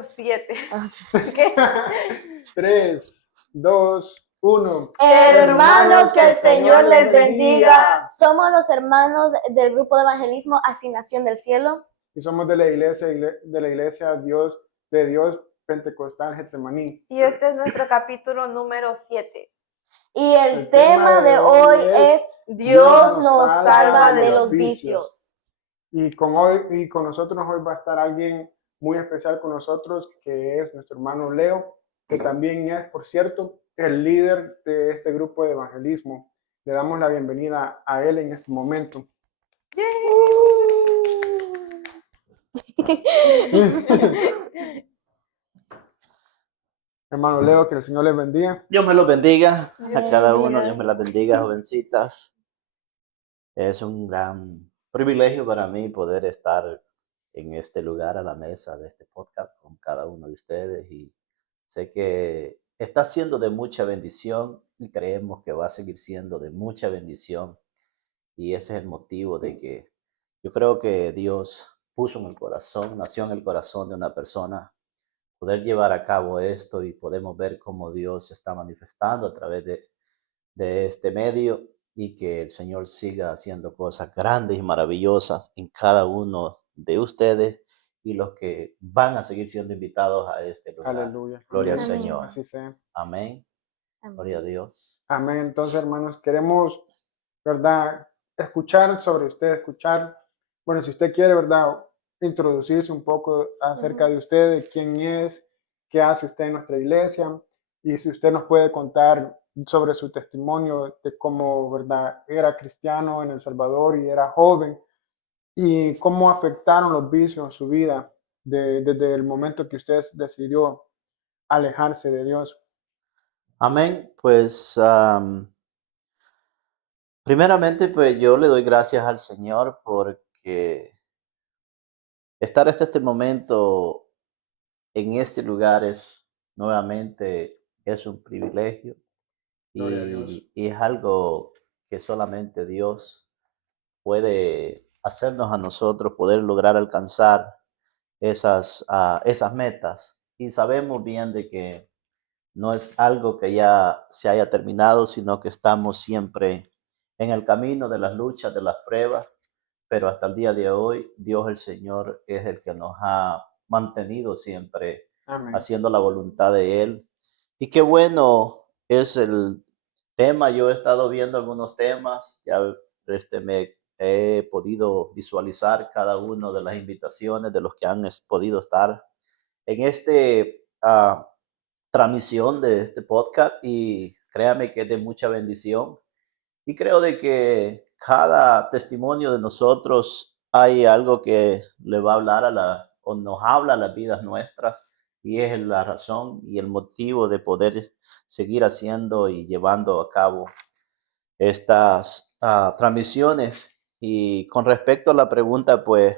número 7. ¿Qué? 3, 2, 1. Hermanos, que el Señor les bendiga. Somos los hermanos del grupo de evangelismo Asignación del Cielo. Y somos de la iglesia Dios de Dios Pentecostal Getsemaní. Y este es nuestro capítulo número 7. Y el tema de hoy es Dios nos salva de los vicios. Y con nosotros hoy va a estar alguien muy especial con nosotros, que es nuestro hermano Leo, que también es, por cierto, el líder de este grupo de evangelismo. Le damos la bienvenida a él en este momento. Hermano Leo, que el Señor les bendiga. Dios me los bendiga a cada uno, bendiga. Dios me las bendiga, jovencitas. Es un gran privilegio para mí poder estar en este lugar, a la mesa de este podcast con cada uno de ustedes, y sé que está siendo de mucha bendición y creemos que va a seguir siendo de mucha bendición, y ese es el motivo de que yo creo que Dios puso en el corazón, nació en el corazón de una persona poder llevar a cabo esto, y podemos ver cómo Dios se está manifestando a través de este medio, y que el Señor siga haciendo cosas grandes y maravillosas en cada uno de ustedes y los que van a seguir siendo invitados a este lugar. Aleluya. Gloria al Amén. Señor. Así sea. Amén. Gloria a Dios. Amén. Entonces, hermanos, queremos, ¿verdad?, escuchar sobre usted, bueno, si usted quiere, ¿verdad?, introducirse un poco acerca de usted, de quién es, qué hace usted en nuestra iglesia, y si usted nos puede contar sobre su testimonio de cómo, ¿verdad?, era cristiano en El Salvador y era joven, y cómo afectaron los vicios en su vida desde el momento que usted decidió alejarse de Dios. Amén. Pues primeramente, pues yo le doy gracias al Señor porque estar hasta este momento en este lugar nuevamente es un privilegio, Gloria a Dios. y es algo que solamente Dios puede hacernos a nosotros poder lograr alcanzar esas metas. Y sabemos bien de que no es algo que ya se haya terminado, sino que estamos siempre en el camino de las luchas, de las pruebas, pero hasta el día de hoy, Dios el Señor es el que nos ha mantenido siempre Amén. haciendo la voluntad de Él. Y qué bueno es el tema. Yo he estado viendo algunos temas, ya me he podido visualizar cada una de las invitaciones de los que han podido estar en este transmisión de este podcast, y créame que es de mucha bendición. Y creo de que cada testimonio de nosotros hay algo que le va a hablar o nos habla a las vidas nuestras, y es la razón y el motivo de poder seguir haciendo y llevando a cabo estas transmisiones. Y con respecto a la pregunta, pues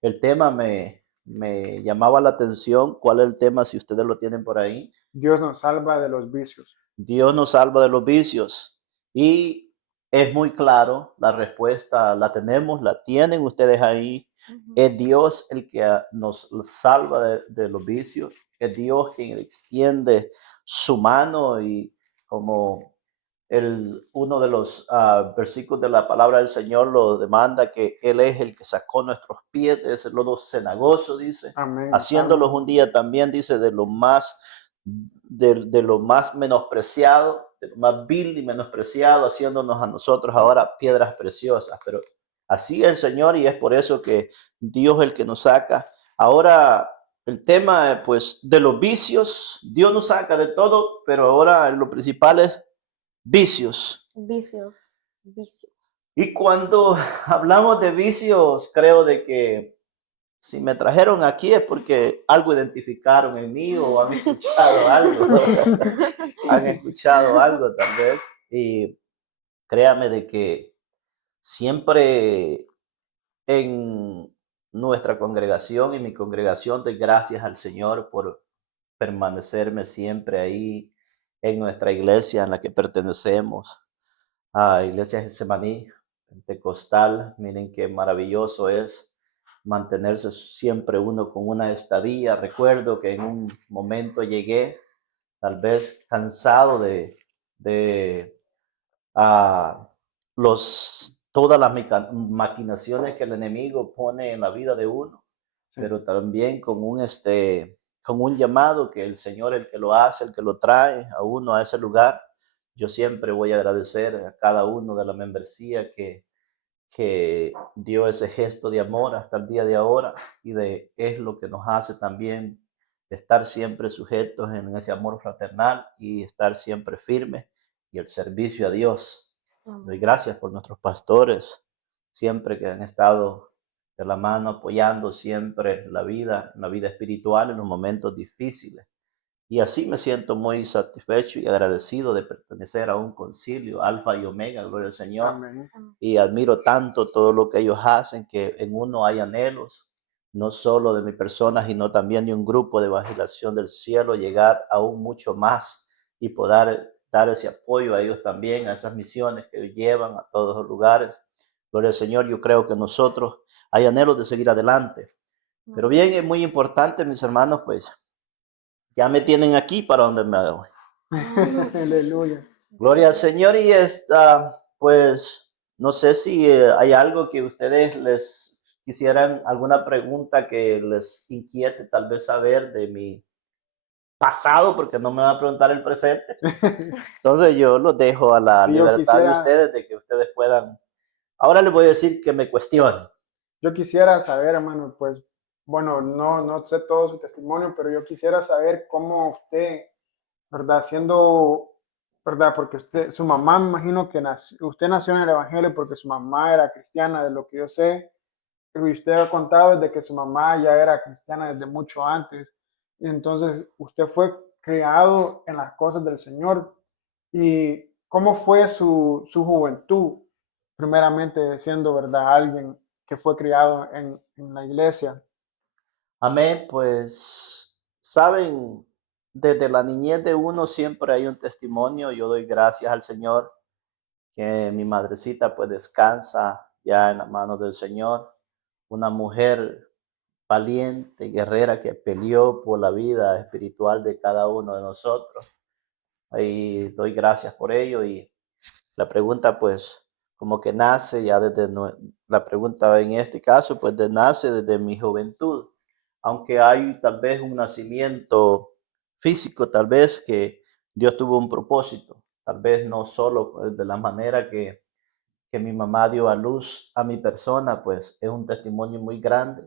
el tema me llamaba la atención. ¿Cuál es el tema, si ustedes lo tienen por ahí? Dios nos salva de los vicios. Dios nos salva de los vicios. Y es muy claro, la respuesta la tenemos, la tienen ustedes ahí. Es Dios el que nos salva de los vicios. Es Dios quien extiende su mano, y como uno de los versículos de la palabra del Señor lo demanda, que Él es el que sacó nuestros pies de ese lodo cenagoso, dice, Amén. haciéndolos un día también, dice, de lo más menospreciado, de lo más vil y menospreciado, haciéndonos a nosotros ahora piedras preciosas. Pero así es el Señor, y es por eso que Dios es el que nos saca. Ahora, el tema, pues, de los vicios. Dios nos saca de todo, pero ahora lo principal es vicios. Vicios. Y cuando hablamos de vicios, creo de que si me trajeron aquí es porque algo identificaron en mí, o han escuchado algo. Han escuchado algo tal vez. Y créame de que siempre en nuestra congregación y mi congregación, doy gracias al Señor por permanecerme siempre ahí en nuestra iglesia en la que pertenecemos, a Iglesia Getsemaní Pentecostal. Miren qué maravilloso es mantenerse siempre uno con una estadía. Recuerdo que en un momento llegué tal vez cansado de ah, todas las maquinaciones que el enemigo pone en la vida de uno, Sí. pero también con un llamado que el Señor, el que lo hace, el que lo trae a uno a ese lugar. Yo siempre voy a agradecer a cada uno de la membresía que dio ese gesto de amor hasta el día de ahora, es lo que nos hace también estar siempre sujetos en ese amor fraternal y estar siempre firmes y el servicio a Dios. Doy gracias por nuestros pastores, siempre que han estado de la mano apoyando siempre la vida espiritual en los momentos difíciles. Y así me siento muy satisfecho y agradecido de pertenecer a un concilio, Alfa y Omega, gloria al Señor. Amén. Y admiro tanto todo lo que ellos hacen, que en uno hay anhelos, no solo de mi persona, sino también de un grupo de evangelización del cielo, llegar aún mucho más y poder dar ese apoyo a ellos también, a esas misiones que llevan a todos los lugares. Gloria al Señor, yo creo que nosotros hay anhelos de seguir adelante. Pero bien, es muy importante, mis hermanos, pues ya me tienen aquí para donde me voy. Aleluya. Gloria al Señor y pues no sé si hay algo que ustedes les quisieran, alguna pregunta que les inquiete tal vez saber de mi pasado, porque no me va a preguntar el presente. Entonces yo los dejo a la Sí, yo libertad de quisiera, ustedes, de que ustedes puedan. Ahora les voy a decir que me cuestionen. yo quisiera saber, hermano, pues, bueno, no sé todo su testimonio, pero yo quisiera saber cómo usted, ¿verdad? Siendo, ¿verdad? Porque usted, su mamá, me imagino que usted nació en el Evangelio porque su mamá era cristiana, de lo que yo sé. Y usted ha contado desde que su mamá ya era cristiana desde mucho antes. Entonces, usted fue criado en las cosas del Señor. ¿Y cómo fue su juventud? Primeramente, siendo, ¿verdad? Alguien que fue criado en la iglesia. Amén, pues, saben, desde la niñez de uno siempre hay un testimonio. Yo doy gracias al Señor que mi madrecita pues descansa ya en las manos del Señor, una mujer valiente, guerrera que peleó por la vida espiritual de cada uno de nosotros. Y doy gracias por ello y la pregunta pues como que nace ya la pregunta en este caso pues nace desde mi juventud, aunque hay tal vez un nacimiento físico, tal vez que Dios tuvo un propósito, tal vez no solo pues, de la manera que mi mamá dio a luz a mi persona, pues es un testimonio muy grande.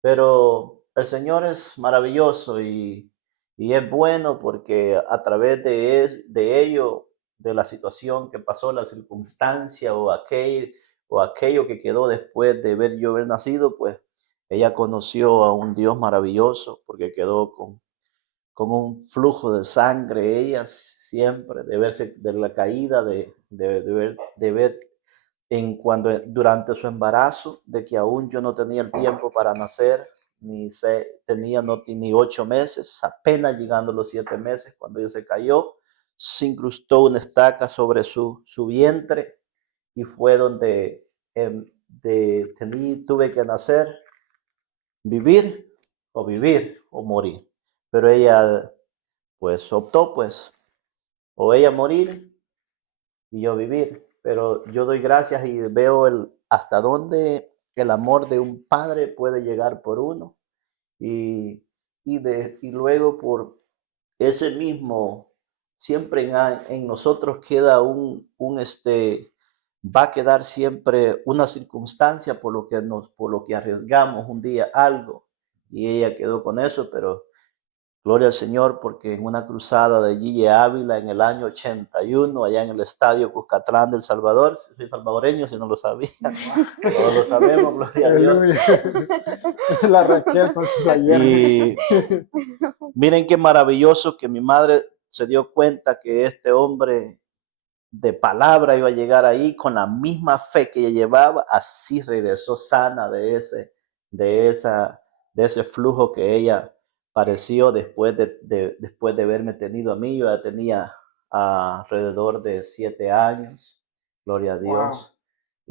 Pero el Señor es maravilloso y es bueno porque a través de ello, de la situación que pasó, la circunstancia o aquello que quedó después de yo haber nacido, pues ella conoció a un Dios maravilloso porque quedó con un flujo de sangre, ella siempre, de verse de la caída, de ver durante su embarazo, de que aún yo no tenía el tiempo para nacer, tenía ni 8 meses, apenas llegando los 7 meses, cuando ella se cayó, se incrustó una estaca sobre su vientre y fue donde tuve que nacer, vivir o morir. Pero ella pues optó pues o ella morir y yo vivir. Pero yo doy gracias y veo hasta dónde el amor de un padre puede llegar por uno y, y luego por ese mismo, siempre en nosotros queda va a quedar siempre una circunstancia por lo que arriesgamos un día algo y ella quedó con eso, pero gloria al Señor, porque en una cruzada de Gille Ávila en el año 81, allá en el estadio Cuscatlán del Salvador, soy salvadoreño, si no lo sabían, todos lo sabemos, gloria a Dios. Aleluya. La Raquel con su playera. Y miren qué maravilloso que mi madre se dio cuenta que este hombre de palabra iba a llegar ahí con la misma fe que ella llevaba, así regresó sana de esa, de ese flujo que ella pareció después de haberme tenido a mí. Yo ya tenía alrededor de 7 años, gloria a Wow. Dios.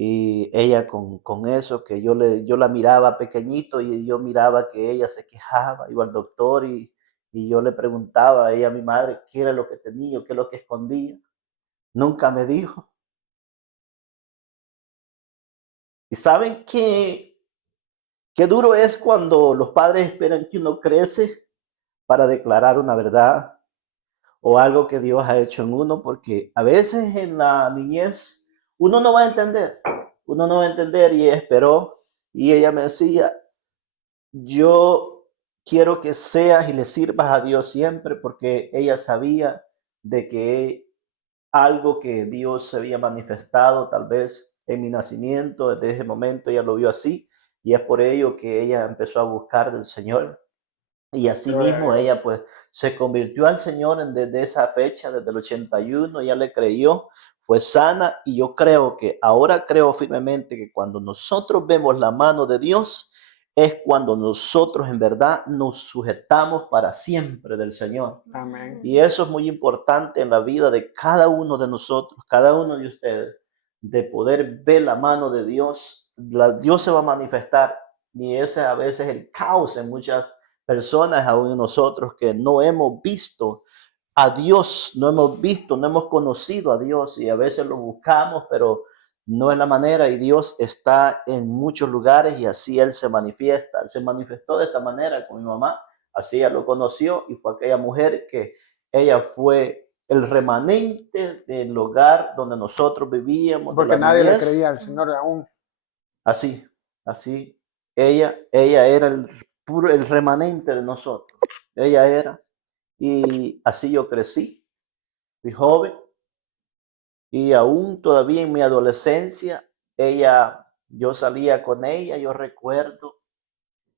Y ella con eso, que yo la miraba pequeñito y yo miraba que ella se quejaba, iba al doctor y yo le preguntaba a ella, a mi madre, qué era lo que tenía, qué es lo que escondía. Nunca me dijo. Y saben qué duro es cuando los padres esperan que uno crece para declarar una verdad o algo que Dios ha hecho en uno, porque a veces en la niñez uno no va a entender y ella esperó y ella me decía, yo quiero que seas y le sirvas a Dios siempre, porque ella sabía de que algo que Dios se había manifestado tal vez en mi nacimiento, desde ese momento ella lo vio así y es por ello que ella empezó a buscar del Señor. Y así Gloria a mismo Dios. ella pues se convirtió al Señor desde esa fecha, desde el 81, ella le creyó, fue sana y yo creo que ahora creo firmemente que cuando nosotros vemos la mano de Dios es cuando nosotros en verdad nos sujetamos para siempre del Señor. Amén. Y eso es muy importante en la vida de cada uno de nosotros, cada uno de ustedes, de poder ver la mano de Dios. Dios se va a manifestar y ese a veces es el caos en muchas personas, aún en nosotros, que no hemos visto a Dios, no hemos visto, no hemos conocido a Dios y a veces lo buscamos, pero no es la manera y Dios está en muchos lugares y así Él se manifiesta. Él se manifestó de esta manera con mi mamá, así ella lo conoció y fue aquella mujer que ella fue el remanente del hogar donde nosotros vivíamos, de Porque la nadie le niñez. creía al Señor aún. Así, así. Ella era el remanente de nosotros. Ella era. Y así yo crecí, fui joven. Y aún todavía en mi adolescencia, yo salía con ella, yo recuerdo.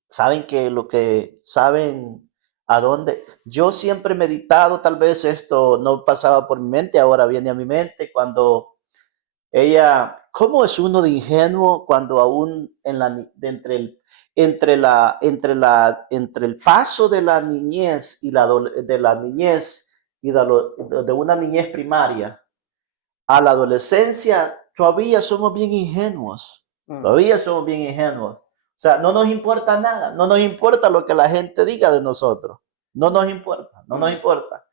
Saben saben a dónde. Yo siempre he meditado, tal vez esto no pasaba por mi mente, ahora viene a mi mente cuando ella, ¿cómo es uno de ingenuo cuando aún entre el paso de la niñez y de la niñez y de una niñez primaria a la adolescencia, todavía somos bien ingenuos, Mm. todavía somos bien ingenuos. O sea, no nos importa nada, no nos importa lo que la gente diga de nosotros, no nos importa, no nos importa.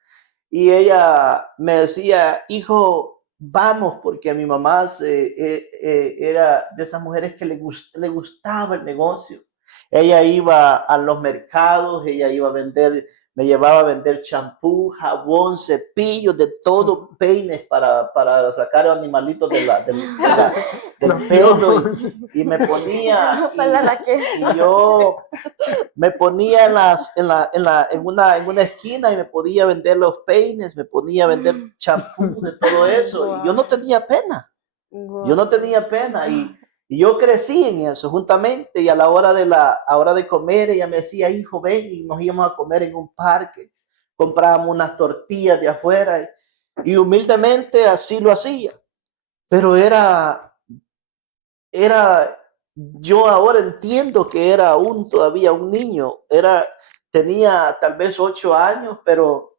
Y ella me decía, hijo, vamos, porque a mi mamá era de esas mujeres que le gustaba el negocio. Ella iba a los mercados, ella iba a vender, me llevaba a vender champú, jabón, cepillos, de todo, peines para sacar animalitos del Los pelo piojos. y me ponía, Para la que- y yo me ponía en una esquina y me podía vender los peines, me ponía a vender champú, de todo eso. Y yo no tenía pena, yo no tenía pena. Y yo crecí en eso juntamente. Y a a hora de comer, ella me decía, hijo, ven, y nos íbamos a comer en un parque. Comprábamos unas tortillas de afuera y humildemente así lo hacía. Pero yo ahora entiendo que era aún todavía un niño, tenía tal vez 8 años, pero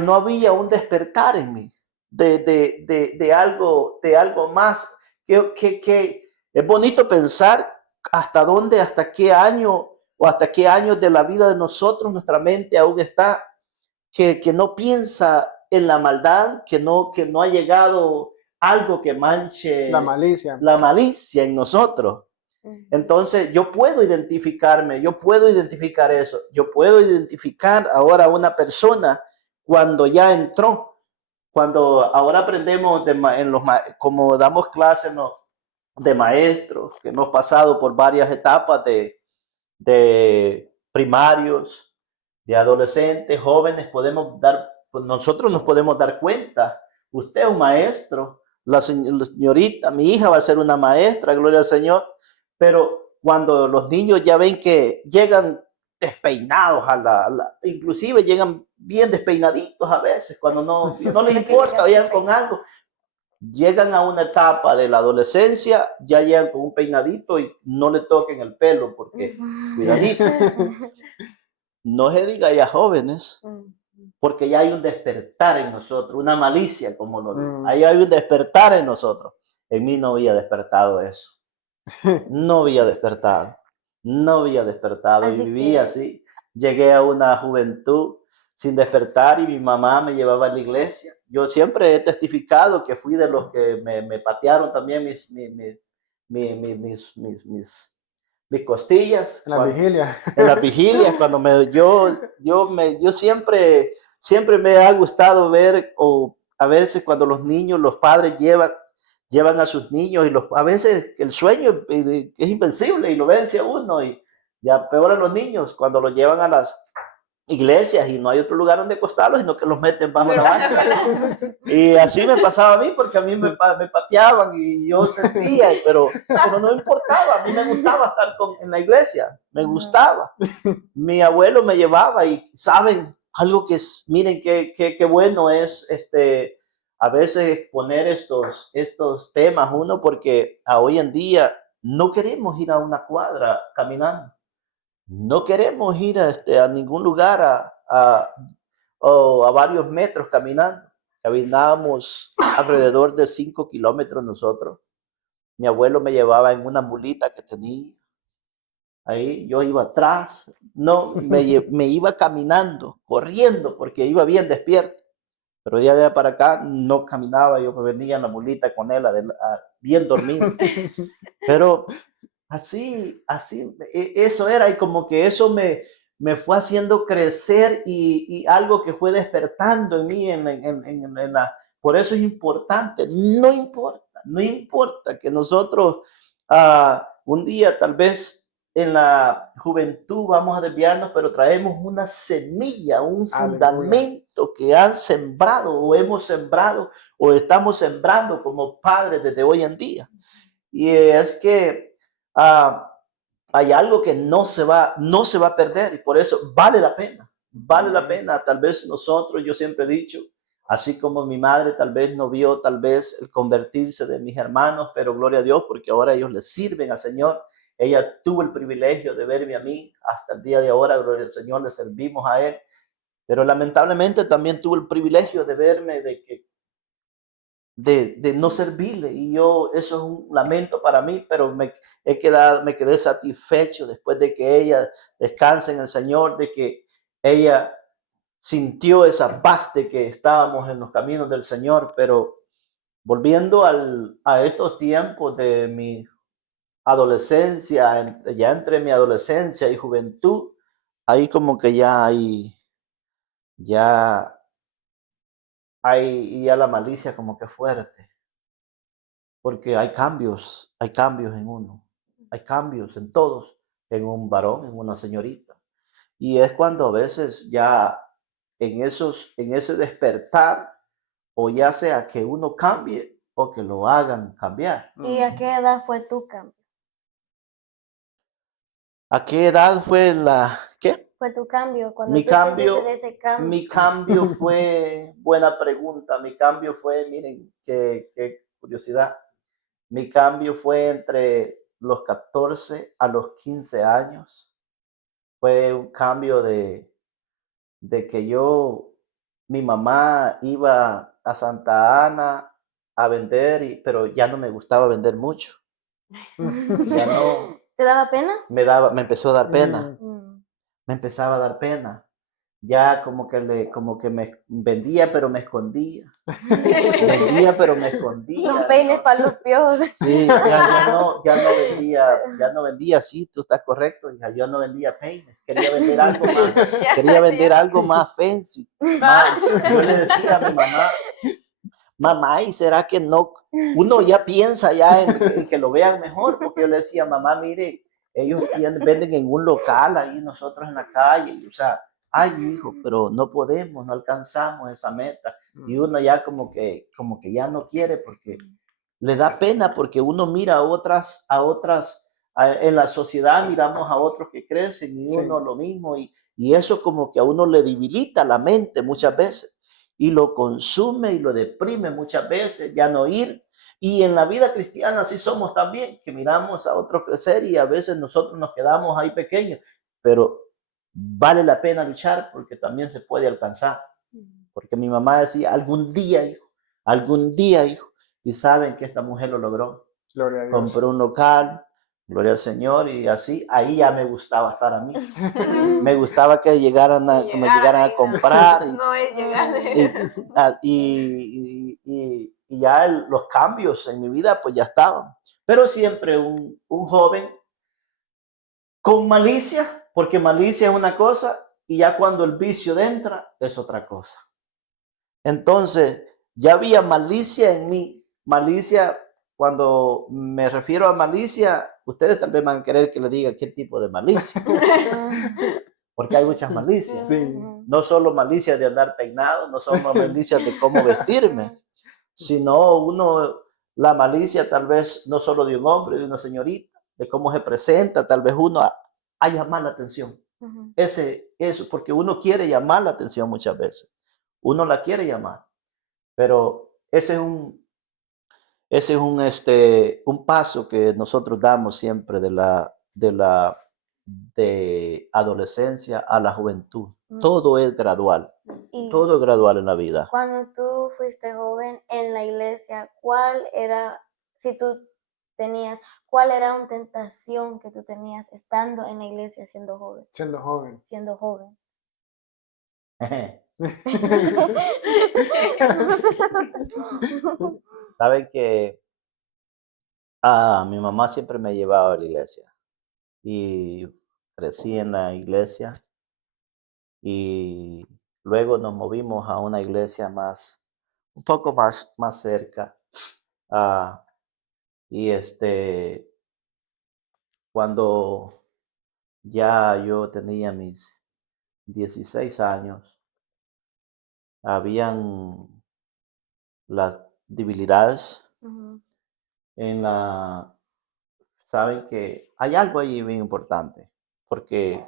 no había un despertar en mí de algo más. Que es bonito pensar hasta dónde, hasta qué año o hasta qué años de la vida de nosotros nuestra mente aún está, que no piensa en la maldad, que no ha llegado algo que La manche malicia. la malicia en nosotros. Entonces yo puedo identificarme, yo puedo identificar eso, yo puedo identificar ahora a una persona cuando ya entró, cuando ahora aprendemos como damos clases de maestros, que hemos pasado por varias etapas de primarios, de adolescentes, jóvenes, nosotros nos podemos dar cuenta. Usted es un maestro, la señorita, mi hija va a ser una maestra, gloria al Señor, pero cuando los niños ya ven que llegan despeinados inclusive llegan bien despeinaditos a veces, cuando no les importa, llegan con algo, llegan a una etapa de la adolescencia, ya llegan con un peinadito y no le toquen el pelo, porque cuidadito, no se diga ya jóvenes, porque ya hay un despertar en nosotros, una malicia, como lo digo. Ahí hay un despertar en nosotros. en mí no había despertado eso. No había despertado. No había despertado y Así viví que- así. Llegué a una juventud sin despertar y mi mamá me llevaba a la iglesia. Yo siempre he testificado que fui de los que me patearon también mis costillas En la vigilia. en las vigilias, cuando yo siempre me ha gustado ver, o a veces cuando los niños, los padres llevan a sus niños y a veces el sueño es invencible y lo vence a uno y ya peor a los niños cuando los llevan a las iglesias y no hay otro lugar donde acostarlos, sino que los meten bajo la banca. Y así me pasaba a mí, porque a mí me pateaban y yo sentía, pero no importaba, a mí me gustaba estar en la iglesia, me gustaba. Mi abuelo me llevaba y, ¿saben? Algo que es, miren qué bueno es a veces exponer estos temas, uno, porque hoy en día no queremos ir a una cuadra caminando. No queremos ir a ningún lugar o a varios metros caminando. Caminábamos alrededor de 5 kilómetros nosotros. Mi abuelo me llevaba en una mulita que tenía. Ahí yo iba atrás. No, me iba caminando, corriendo, porque iba bien despierto. Pero de allá para acá no caminaba, yo me venía en la mulita con él, bien dormido. Pero así, eso era, y como que eso me fue haciendo crecer y algo que fue despertando en mí, por eso es importante, no importa que nosotros un día tal vez en la juventud vamos a desviarnos, pero traemos una semilla, un Aleluya. fundamento que han sembrado o hemos sembrado o estamos sembrando como padres desde hoy en día. Y es que hay algo que no se va a perder y por eso vale la pena. Tal vez nosotros, yo siempre he dicho, así como mi madre tal vez no vio tal vez el convertirse de mis hermanos, pero gloria a Dios porque ahora ellos le sirven al Señor. Ella tuvo el privilegio de verme a mí hasta el día de ahora, gloria al Señor, le servimos a Él, pero lamentablemente también tuvo el privilegio de verme de no servirle, y eso es un lamento para mí, pero me quedé satisfecho después de que ella descanse en el Señor, de que ella sintió esa paz de que estábamos en los caminos del Señor. Pero volviendo a estos tiempos de mi adolescencia, ya entre mi adolescencia y juventud, ahí como que ya hay ya la malicia como que fuerte. Porque hay cambios en uno, hay cambios en todos, en un varón, en una señorita. Y es cuando a veces ya en ese despertar, o ya sea que uno cambie o que lo hagan cambiar. ¿Y a qué edad fue tu cambio? ¿A qué edad fue qué? Fue tu cambio, cuando Mi tú sentiste cambio, ese cambio. mi cambio fue, buena pregunta, mi cambio fue, miren, qué curiosidad. Mi cambio fue entre los 14 a los 15 años. Fue un cambio de que mi mamá iba a Santa Ana a vender, pero ya no me gustaba vender mucho. Ya no, ¿Te daba pena? me empezó a dar pena, Mm. me empezaba a dar pena. Ya como que me vendía, pero me escondía. Vendía, pero me escondía. Los peines para los piojos. Sí, ya no vendía, sí, tú estás correcto, hija, yo no vendía peines, quería vender algo más, quería vender algo más fancy. Yo le decía a mi mamá, ¿y será que no? Uno ya piensa ya en que lo vean mejor, porque yo le decía, mamá, mire, ellos venden en un local ahí, nosotros en la calle, y, o sea, ay, hijo, pero no podemos, no alcanzamos esa meta. Y uno ya como que ya no quiere porque le da pena, porque uno mira en la sociedad miramos a otros que crecen y uno lo mismo, y eso como que a uno le debilita la mente muchas veces y lo consume y lo deprime muchas veces, ya no ir. Y en la vida cristiana así somos también, que miramos a otros crecer y a veces nosotros nos quedamos ahí pequeños, pero vale la pena luchar porque también se puede alcanzar. Porque mi mamá decía, algún día, hijo, Y saben que esta mujer lo logró. Gloria a Dios. Compró un local, gloria al Señor, y así, ahí ya me gustaba estar a mí. Me gustaba que llegaran a, que me llegaran a comprar y, No es llegar. y ya los cambios en mi vida pues ya estaban. Pero siempre un joven con malicia, porque malicia es una cosa y ya cuando el vicio entra es otra cosa. Entonces ya había malicia en mí. Malicia, cuando me refiero a malicia, ustedes tal vez van a querer que les diga qué tipo de malicia, porque hay muchas malicias. Sí. No solo malicia de andar peinado, no solo malicia de cómo vestirme, sino la malicia tal vez no solo de un hombre, de una señorita, de cómo se presenta, tal vez uno a llamar la atención. Eso, porque uno quiere llamar la atención muchas veces. Uno la quiere llamar, pero ese es un paso que nosotros damos siempre de adolescencia a la juventud. Todo es gradual. Y Todo es gradual en la vida. cuando tú fuiste joven en la iglesia, ¿cuál era, si tú tenías, cuál era una tentación que tú tenías estando en la iglesia siendo joven? Siendo joven. Siendo joven. Saben que mi mamá siempre me llevaba a la iglesia y crecí en la iglesia y luego nos movimos a una iglesia un poco más cerca. Y cuando ya yo tenía mis 16 años, habían las debilidades en saben que hay algo ahí bien importante, porque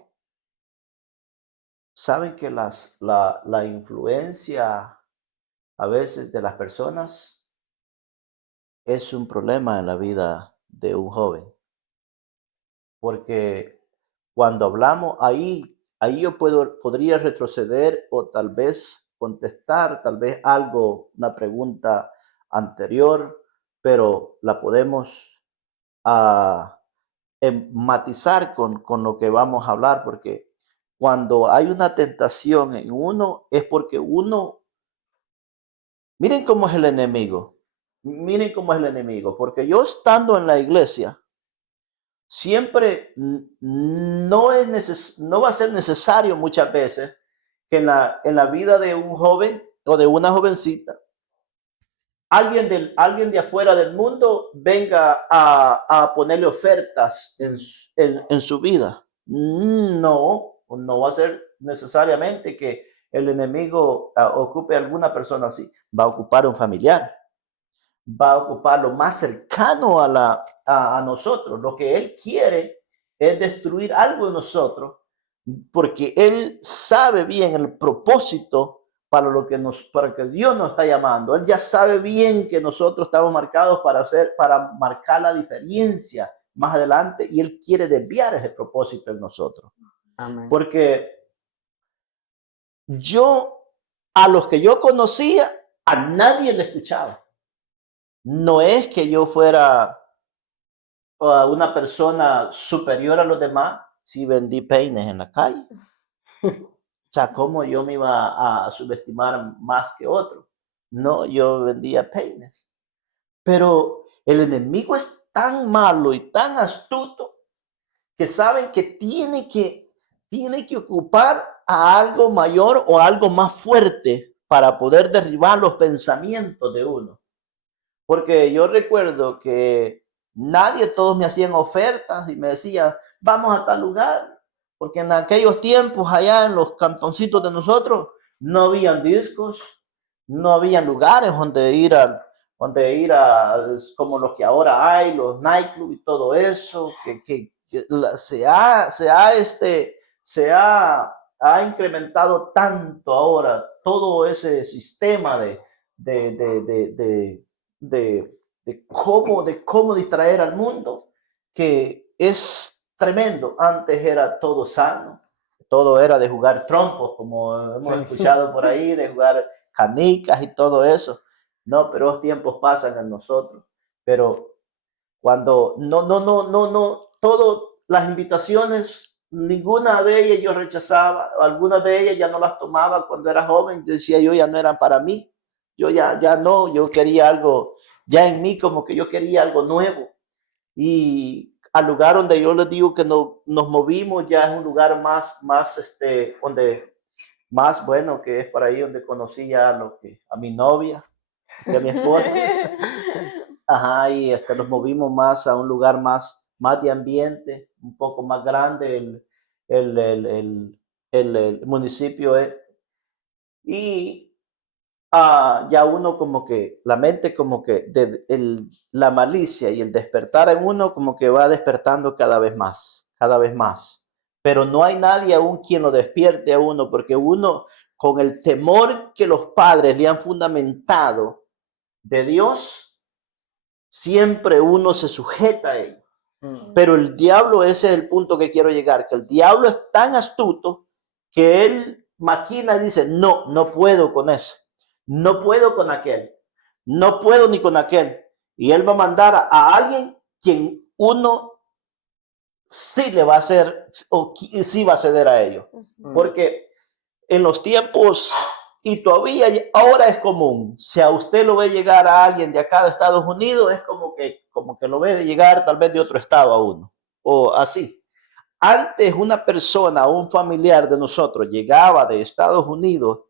saben que la influencia a veces de las personas es un problema en la vida de un joven, porque cuando hablamos ahí yo podría retroceder o tal vez contestar, tal vez una pregunta anterior, pero la podemos matizar con lo que vamos a hablar, porque cuando hay una tentación en uno es porque miren cómo es el enemigo, porque yo estando en la iglesia, siempre no va a ser necesario muchas veces que en la vida de un joven o de una jovencita, alguien de afuera del mundo venga a ponerle ofertas en su vida. No va a ser necesariamente que el enemigo ocupe a alguna persona así. Va a ocupar un familiar, va a ocupar lo más cercano a nosotros. Lo que él quiere es destruir algo en nosotros, porque él sabe bien el propósito para que Dios nos está llamando. Él ya sabe bien que nosotros estamos marcados para marcar la diferencia más adelante, y él quiere desviar ese propósito en nosotros. Amén. Porque a los que yo conocía, a nadie le escuchaba. No es que yo fuera una persona superior a los demás si vendí peines en la calle. O sea, ¿cómo yo me iba a subestimar más que otro? No, yo vendía peines. Pero el enemigo es tan malo y tan astuto que saben que tiene que ocupar a algo mayor o algo más fuerte para poder derribar los pensamientos de uno. Porque yo recuerdo que todos me hacían ofertas y me decían, vamos a tal lugar. Porque en aquellos tiempos, allá en los cantoncitos de nosotros, no habían discos, no habían lugares donde ir como los que ahora hay, los nightclubs y todo eso, ha incrementado tanto ahora todo ese sistema de cómo distraer al mundo, que es tremendo. Antes era todo sano, todo era de jugar trompos, como hemos escuchado por ahí, de jugar canicas y todo eso. No, pero los tiempos pasan en nosotros. Pero cuando todas las invitaciones, ninguna de ellas yo rechazaba, algunas de ellas ya no las tomaba cuando era joven, decía yo ya no eran para mí, yo ya no, yo quería algo, ya en mí como que yo quería algo nuevo. Y al lugar donde yo les digo que nos movimos ya es un lugar donde más bueno, que es por ahí donde conocí ya a mi novia, que a mi esposa. Ajá, y nos movimos más a un lugar más de ambiente, un poco más grande, el, el, el, el municipio es. Y ya uno como que, la mente como que, la malicia y el despertar en uno como que va despertando cada vez más, cada vez más. Pero no hay nadie aún quien lo despierte a uno, porque uno, con el temor que los padres le han fundamentado de Dios, siempre uno se sujeta a ello. Pero el diablo, ese es el punto que quiero llegar, que el diablo es tan astuto que él maquina y dice, no puedo con eso, no puedo con aquel, no puedo ni con aquel. Y él va a mandar a alguien quien uno sí le va a hacer, o sí va a ceder a ellos. Porque en los tiempos, y todavía ahora es común, si a usted lo ve llegar a alguien de acá de Estados Unidos, es como que lo ve llegar tal vez de otro estado a uno, o así. Antes una persona o un familiar de nosotros llegaba de Estados Unidos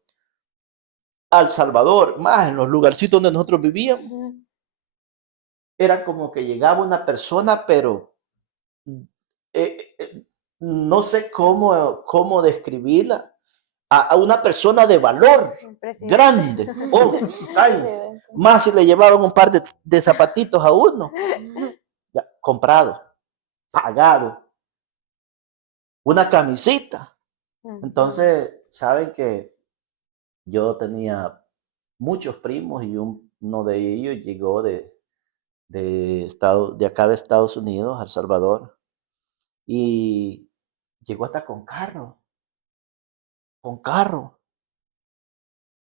a El Salvador, más en los lugarcitos donde nosotros vivíamos, era como que llegaba una persona, pero no sé cómo describirla, a una persona de valor grande. Oh, ay, más si le llevaban un par de zapatitos a uno, ya, comprado, pagado, una camisita. Entonces, saben que yo tenía muchos primos y uno de ellos llegó de acá de Estados Unidos, a El Salvador, y llegó hasta con carro,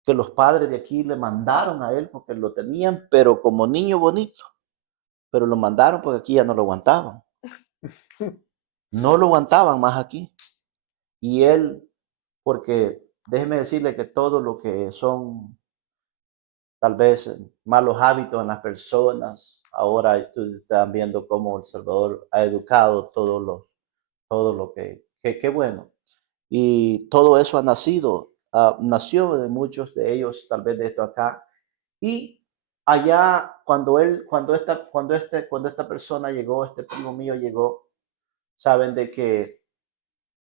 que los padres de aquí le mandaron a él porque lo tenían, pero como niño bonito, pero lo mandaron porque aquí ya no lo aguantaban. No lo aguantaban más aquí. Y él, porque déjeme decirle que todo lo que son tal vez malos hábitos en las personas, ahora están viendo cómo El Salvador ha educado todo lo que bueno. Y todo eso nació de muchos de ellos, tal vez de esto acá. Y allá, cuando esta persona llegó, este primo mío llegó, saben de que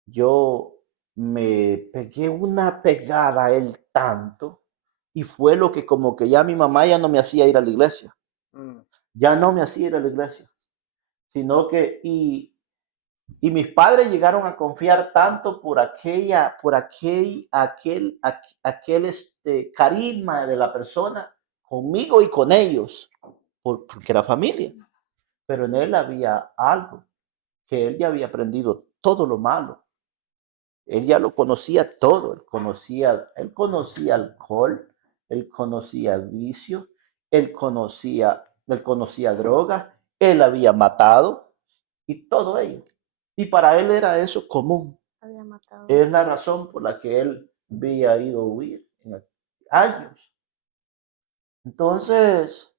yo me pegué una pegada a él tanto, y fue lo que como que ya mi mamá ya no me hacía ir a la iglesia, ya no me hacía ir a la iglesia, sino que, y mis padres llegaron a confiar tanto aquel carisma de la persona conmigo y con ellos, porque era familia. Pero en él había algo, que él ya había aprendido todo lo malo. Él ya lo conocía todo. Él conocía alcohol, él conocía vicio, él conocía drogas, él había matado y todo ello. Y para él era eso común. Había matado. Es la razón por la que él había ido a huir en años. Entonces,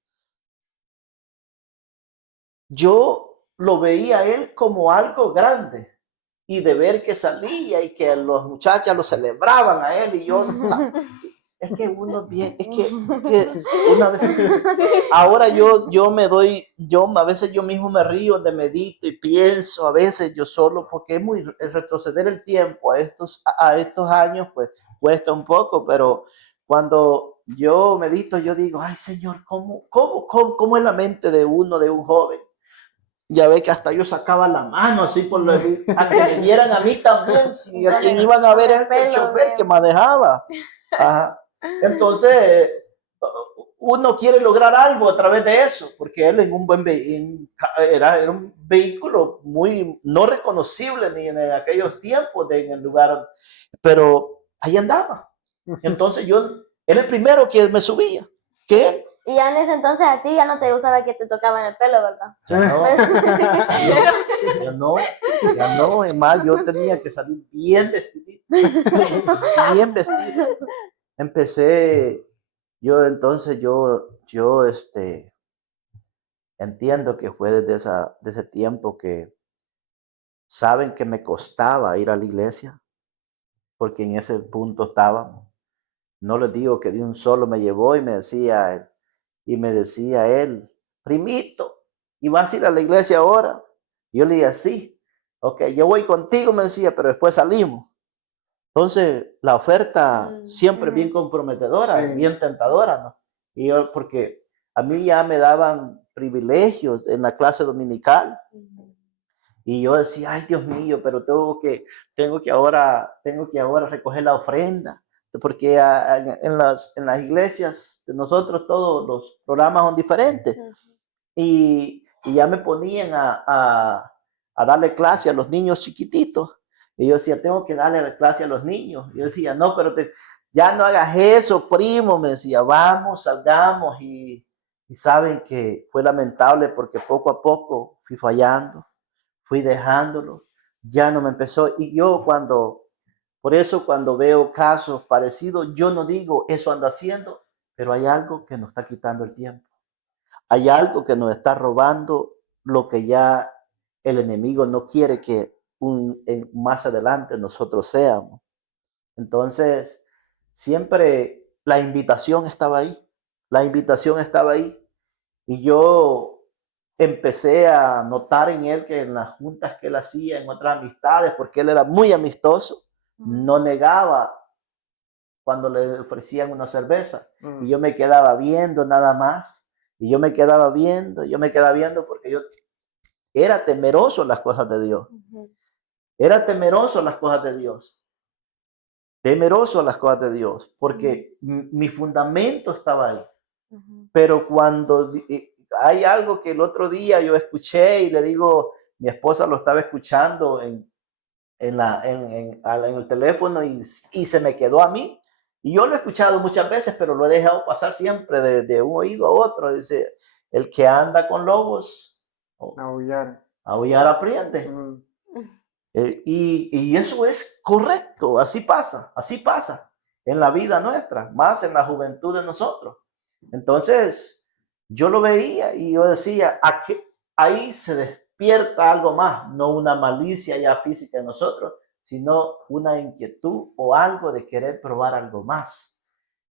yo lo veía a él como algo grande, y de ver que salía y que los muchachos lo celebraban a él, y yo, es que uno bien, es que una vez, ahora yo me doy, a veces yo mismo me río, de medito y pienso, a veces yo solo, porque es retroceder el tiempo a estos años, pues cuesta un poco, pero cuando yo medito, yo digo, ay Señor, ¿cómo es la mente de uno, de un joven? Ya ve que hasta yo sacaba la mano así a que me vieran a mí también, si a quien iban a ver es el chofer que manejaba. Ajá. Entonces, uno quiere lograr algo a través de eso, porque él en un era un vehículo muy no reconocible ni en aquellos tiempos en el lugar, pero ahí andaba. Entonces yo era el primero que me subía. ¿Qué? Y ya en ese entonces a ti ya no te gustaba que te tocaban el pelo, ¿verdad? Ya no, ya no, es más, yo tenía que salir bien vestidito, bien vestido. Empecé, entiendo que fue de ese tiempo que saben que me costaba ir a la iglesia, porque en ese punto estábamos. No les digo que de un solo me llevó y me decía él, primito, ¿y vas a ir a la iglesia ahora? Y yo le decía, sí, ok, yo voy contigo, me decía, pero después salimos. Entonces, la oferta siempre bien comprometedora, Sí. bien tentadora, ¿no? Y yo, porque a mí ya me daban privilegios en la clase dominical. Y yo decía, ay Dios mío, pero tengo que ahora recoger la ofrenda, porque en las iglesias de nosotros todos los programas son diferentes. Y ya me ponían a darle clase a los niños chiquititos. Y yo decía, tengo que darle la clase a los niños. Y yo decía, no, pero ya no hagas eso, primo. Me decía, vamos, salgamos. Y saben que fue lamentable porque poco a poco fui fallando, fui dejándolo, ya no me empezó. Y yo por eso cuando veo casos parecidos, yo no digo, eso anda haciendo, pero hay algo que nos está quitando el tiempo. Hay algo que nos está robando lo que ya el enemigo no quiere que más adelante nosotros seamos. Entonces, siempre la invitación estaba ahí. La invitación estaba ahí. Y yo empecé a notar en él que en las juntas que él hacía, en otras amistades, porque él era muy amistoso, no negaba cuando le ofrecían una cerveza. Y yo me quedaba viendo nada más. Y yo me quedaba viendo porque yo era temeroso en las cosas de Dios. Era temeroso en las cosas de Dios. Temeroso en las cosas de Dios, porque mi fundamento estaba ahí. Pero cuando hay algo que el otro día yo escuché y le digo, mi esposa lo estaba escuchando en el teléfono y se me quedó a mí. Y yo lo he escuchado muchas veces, pero lo he dejado pasar siempre de un oído a otro. Dice, el que anda con lobos, aullar aprende. Y eso es correcto, así pasa en la vida nuestra, más en la juventud de nosotros. Entonces, yo lo veía y yo decía, ahí se despierta algo más, no una malicia ya física en nosotros, sino una inquietud o algo de querer probar algo más.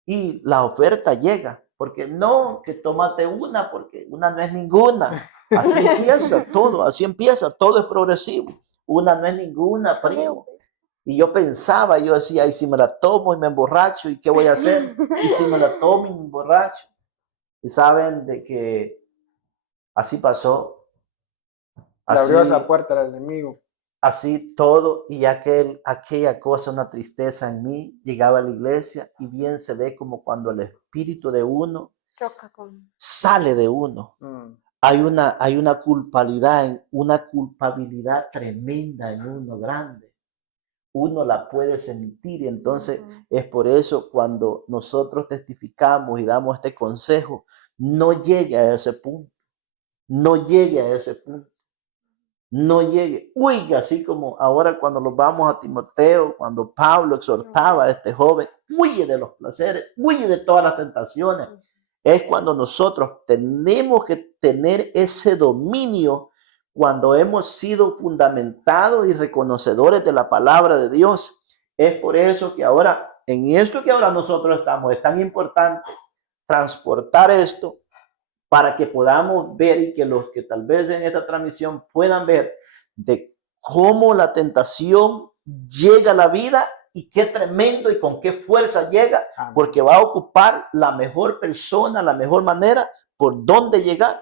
Y la oferta llega, porque no que tómate una, porque una no es ninguna. Así empieza, todo es progresivo. Una no es ninguna, primo. Y yo pensaba, yo decía, y si me la tomo y me emborracho, ¿y qué voy a hacer? Y si me la tomo y me emborracho. Y saben de que así pasó. Le abrió esa puerta al enemigo. Así todo, y aquella cosa, una tristeza en mí, llegaba a la iglesia y bien se ve como cuando el espíritu de uno sale de uno. Hay una culpabilidad, tremenda en uno grande. Uno la puede sentir, y entonces es por eso cuando nosotros testificamos y damos este consejo, no llegue a ese punto, no llegue a ese punto. No llegue, huye, así como ahora cuando nos vamos a Timoteo, cuando Pablo exhortaba a este joven, huye de los placeres, huye de todas las tentaciones. Es cuando nosotros tenemos que tener ese dominio, cuando hemos sido fundamentados y reconocedores de la palabra de Dios. Es por eso que ahora, en esto que ahora nosotros estamos, es tan importante transportar esto para que podamos ver y que los que tal vez en esta transmisión puedan ver de cómo la tentación llega a la vida y qué tremendo y con qué fuerza llega, porque va a ocupar la mejor persona, la mejor manera por dónde llegar,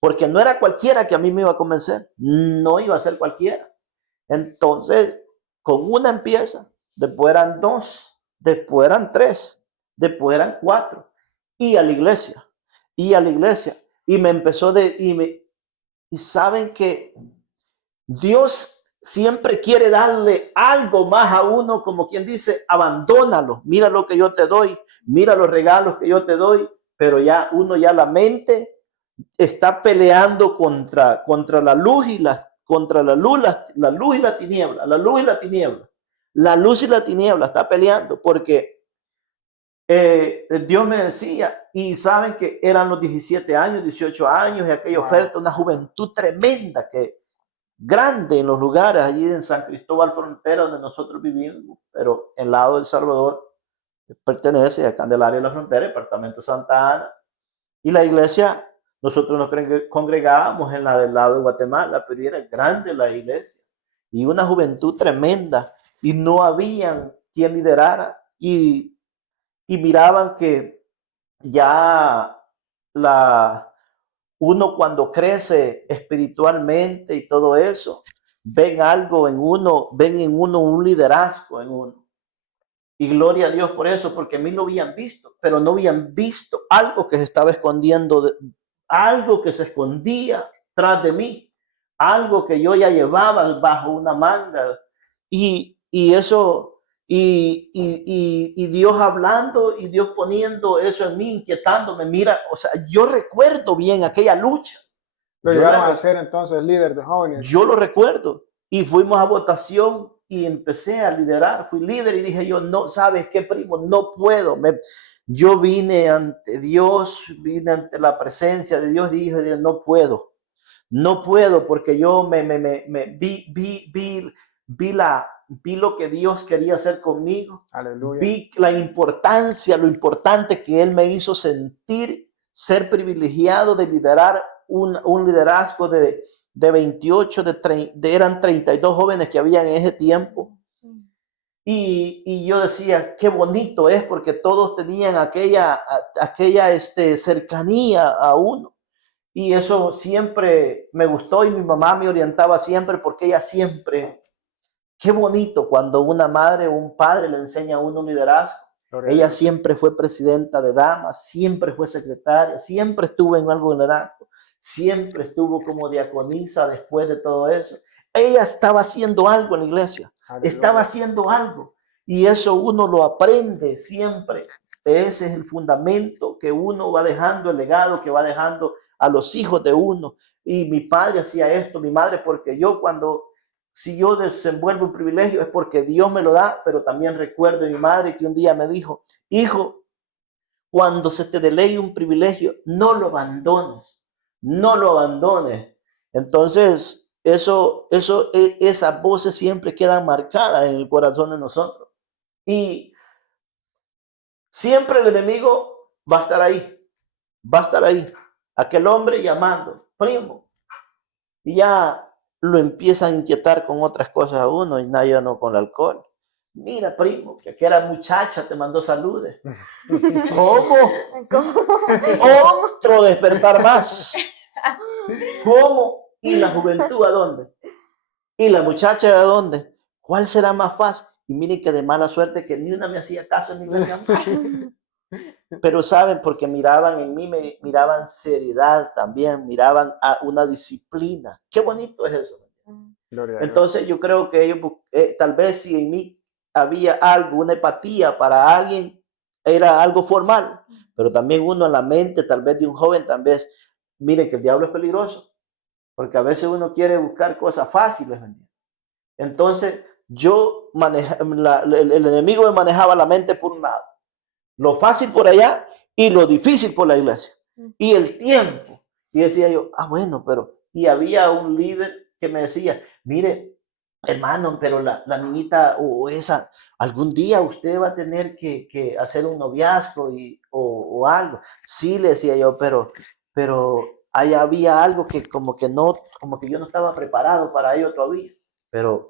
porque no era cualquiera que a mí me iba a convencer, no iba a ser cualquiera. Entonces, con una empieza, después eran 2, después eran 3, después eran 4, y a la iglesia. Y me empezó y saben que Dios siempre quiere darle algo más a uno, como quien dice, abandónalo, mira lo que yo te doy, mira los regalos que yo te doy, pero ya uno ya la mente está peleando contra la luz y contra la luz, la luz y la tiniebla, la luz y la tiniebla. La luz y la tiniebla está peleando porque Dios me decía, y saben que eran los 17 años, 18 años, y aquella Wow. oferta, una juventud tremenda, grande en los lugares, allí en San Cristóbal Frontera, donde nosotros vivimos, pero en el lado del Salvador, pertenece a Candelaria de la Frontera, departamento de Santa Ana, y la iglesia, nosotros nos congregábamos en la del lado de Guatemala, pero era grande la iglesia, y una juventud tremenda, y no habían quien liderara, y miraban que ya uno cuando crece espiritualmente y todo eso, ven algo en uno, ven en uno un liderazgo en uno. Y gloria a Dios por eso, porque a mí lo habían visto, pero no habían visto algo que se estaba escondiendo, algo que se escondía tras de mí, algo que yo ya llevaba bajo una manga. Y eso, y Dios hablando y Dios poniendo eso en mí, inquietándome. Mira, o sea, yo recuerdo bien aquella lucha. Lo Yo llegaron la a ser entonces líder de jóvenes. yo lo recuerdo y fuimos a votación y empecé a liderar, fui líder y dije yo, no, ¿sabes qué, primo? No puedo. Yo vine ante Dios, vine ante la presencia de Dios y dije, no puedo, no puedo porque yo vi lo que Dios quería hacer conmigo, Aleluya. vi la importancia, lo importante que Él me hizo sentir, ser privilegiado de liderar un liderazgo de 28, eran 32 jóvenes que habían en ese tiempo. Y yo decía, qué bonito es porque todos tenían aquella cercanía a uno. Y eso siempre me gustó y mi mamá me orientaba siempre porque ella siempre, qué bonito cuando una madre o un padre le enseña a uno un liderazgo. Gloria a Ella Dios. siempre fue presidenta de damas, siempre fue secretaria, siempre estuvo en algo de liderazgo, siempre estuvo como diaconisa después de todo eso. Ella estaba haciendo algo en la iglesia, Aleluya. estaba haciendo algo y eso uno lo aprende siempre. Ese es el fundamento que uno va dejando, el legado que va dejando a los hijos de uno. Y mi padre hacía esto, mi madre, porque si yo desenvuelvo un privilegio es porque Dios me lo da, pero también recuerdo a mi madre que un día me dijo, hijo, cuando se te delegue un privilegio, no lo abandones, no lo abandones. Entonces, esas voces siempre quedan marcadas en el corazón de nosotros. Y siempre el enemigo va a estar ahí, va a estar ahí. Aquel hombre llamando, primo, y ya lo empiezan a inquietar con otras cosas a uno y nadie no con el alcohol. Mira, primo, que aquella muchacha te mandó saludes. ¿Cómo? Otro despertar más. ¿Cómo? ¿Y la juventud a dónde? ¿Y la muchacha a dónde? ¿Cuál será más fácil? Y miren que de mala suerte que ni una me hacía caso en mi iglesia. Pero saben, porque miraban en mí, miraban seriedad también, miraban a una disciplina. Qué bonito es eso. Gloria a Dios. Entonces yo creo que ellos, tal vez si en mí había algo, una empatía para alguien, era algo formal, pero también uno en la mente, tal vez de un joven, tal vez, miren que el diablo es peligroso, porque a veces uno quiere buscar cosas fáciles. Entonces el enemigo me manejaba la mente por un lado, lo fácil por allá y lo difícil por la iglesia, y el tiempo. Y decía yo, bueno, y había un líder que me decía, mire, hermano, pero la niñita o esa, algún día usted va a tener que hacer un noviazgo o algo. Sí, le decía yo, pero ahí había algo que como que yo no estaba preparado para ello todavía. Pero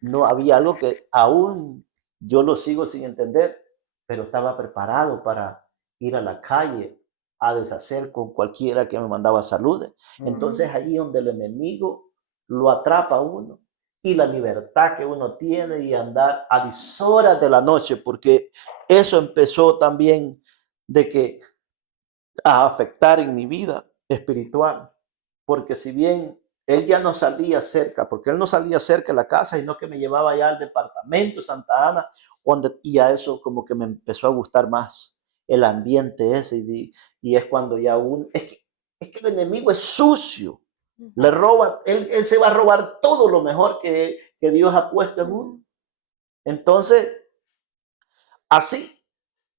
no había algo que aún yo lo sigo sin entender, pero estaba preparado para ir a la calle a deshacer con cualquiera que me mandaba saludes. Entonces allí donde el enemigo lo atrapa a uno y la libertad que uno tiene y andar a 10 horas de la noche, porque eso empezó también a afectar en mi vida espiritual, porque si bien él ya no salía cerca, porque él no salía cerca de la casa, sino que me llevaba ya al departamento Santa Ana, y a eso como que me empezó a gustar más. el ambiente ese y es cuando ya es que el enemigo es sucio, le roba, él se va a robar todo lo mejor que Dios ha puesto en uno. Entonces, así,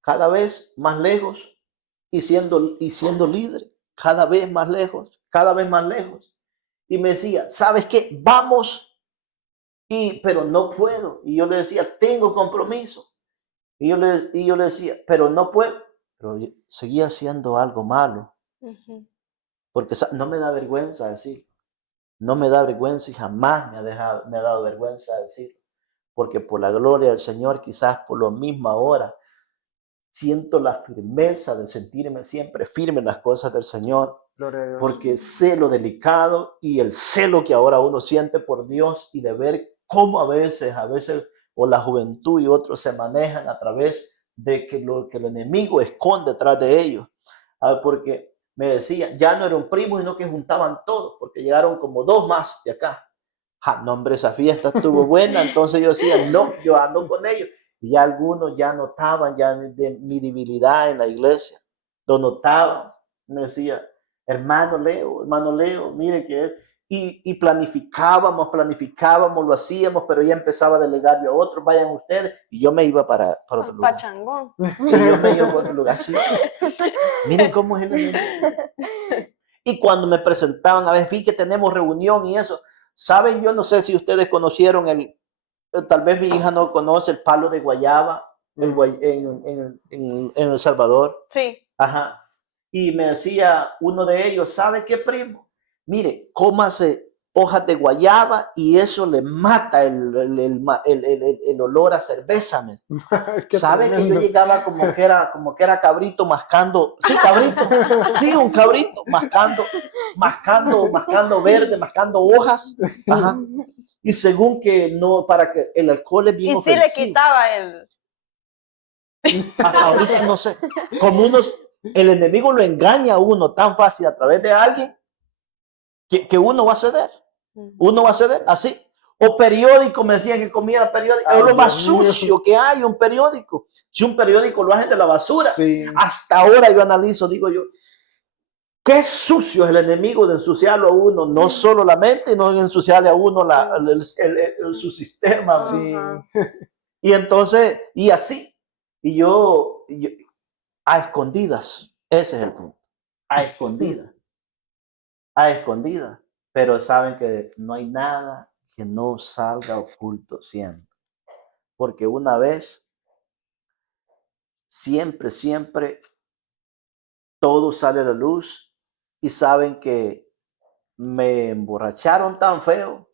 cada vez más lejos y siendo líder, cada vez más lejos, cada vez más lejos. Y me decía, ¿sabes qué? Vamos, pero no puedo. Y yo le decía, tengo compromiso. Y yo le decía, pero no puedo. Pero yo seguía haciendo algo malo, porque no me da vergüenza decir, no me da vergüenza y jamás me ha dado vergüenza decir, porque por la gloria del Señor, quizás por lo mismo ahora, siento la firmeza de sentirme siempre firme en las cosas del Señor, Gloria a Dios. porque sé lo delicado y el celo que ahora uno siente por Dios y de ver cómo a veces, o la juventud y otros se manejan a través de que lo que el enemigo esconde detrás de ellos. Porque me decía, ya no era un primo, sino que juntaban todos, porque llegaron como 2 más de acá. No, hombre, esa fiesta estuvo buena, entonces yo decía, no, yo ando con ellos. Y ya algunos ya notaban ya de mi debilidad en la iglesia, lo notaban, me decía, hermano Leo, mire que es. Y planificábamos, lo hacíamos, pero ya empezaba a delegarle a otros, vayan ustedes, y yo me iba para otro lugar. Pachangón. Y yo me iba para otro lugar, sí. Miren cómo es el enemigo. Y cuando me presentaban, a ver, vi que tenemos reunión y eso. Saben, yo no sé si ustedes conocieron tal vez mi hija no conoce el palo de guayaba en El Salvador. Sí. Ajá. Y me decía uno de ellos, ¿sabe qué, primo? Mire, cómase hojas de guayaba y eso le mata el olor a cerveza. Qué ¿Sabe que yo tremendo. llegaba como que era cabrito mascando? Sí, cabrito. Sí, un cabrito mascando verde, mascando hojas. Ajá. Y según que no, para que el alcohol es bien Y sí le ofensivo. quitaba el... Hasta ahorita no sé. El enemigo lo engaña a uno tan fácil a través de alguien que uno va a ceder. Uno va a ceder así. O periódico, me decían que comía periódico. Ay, Es lo más Dios mío. sucio que hay, un periódico. Si un periódico lo hacen de la basura, Sí. hasta ahora yo analizo, digo yo, qué sucio es el enemigo de ensuciarlo a uno, no solo la mente, no ensuciarle a uno su sistema. Sí. Y entonces, y así, y yo a escondidas, ese es el punto, a escondidas, a escondidas, pero saben que no hay nada que no salga oculto siempre, porque una vez, siempre, todo sale a la luz y saben que me emborracharon tan feo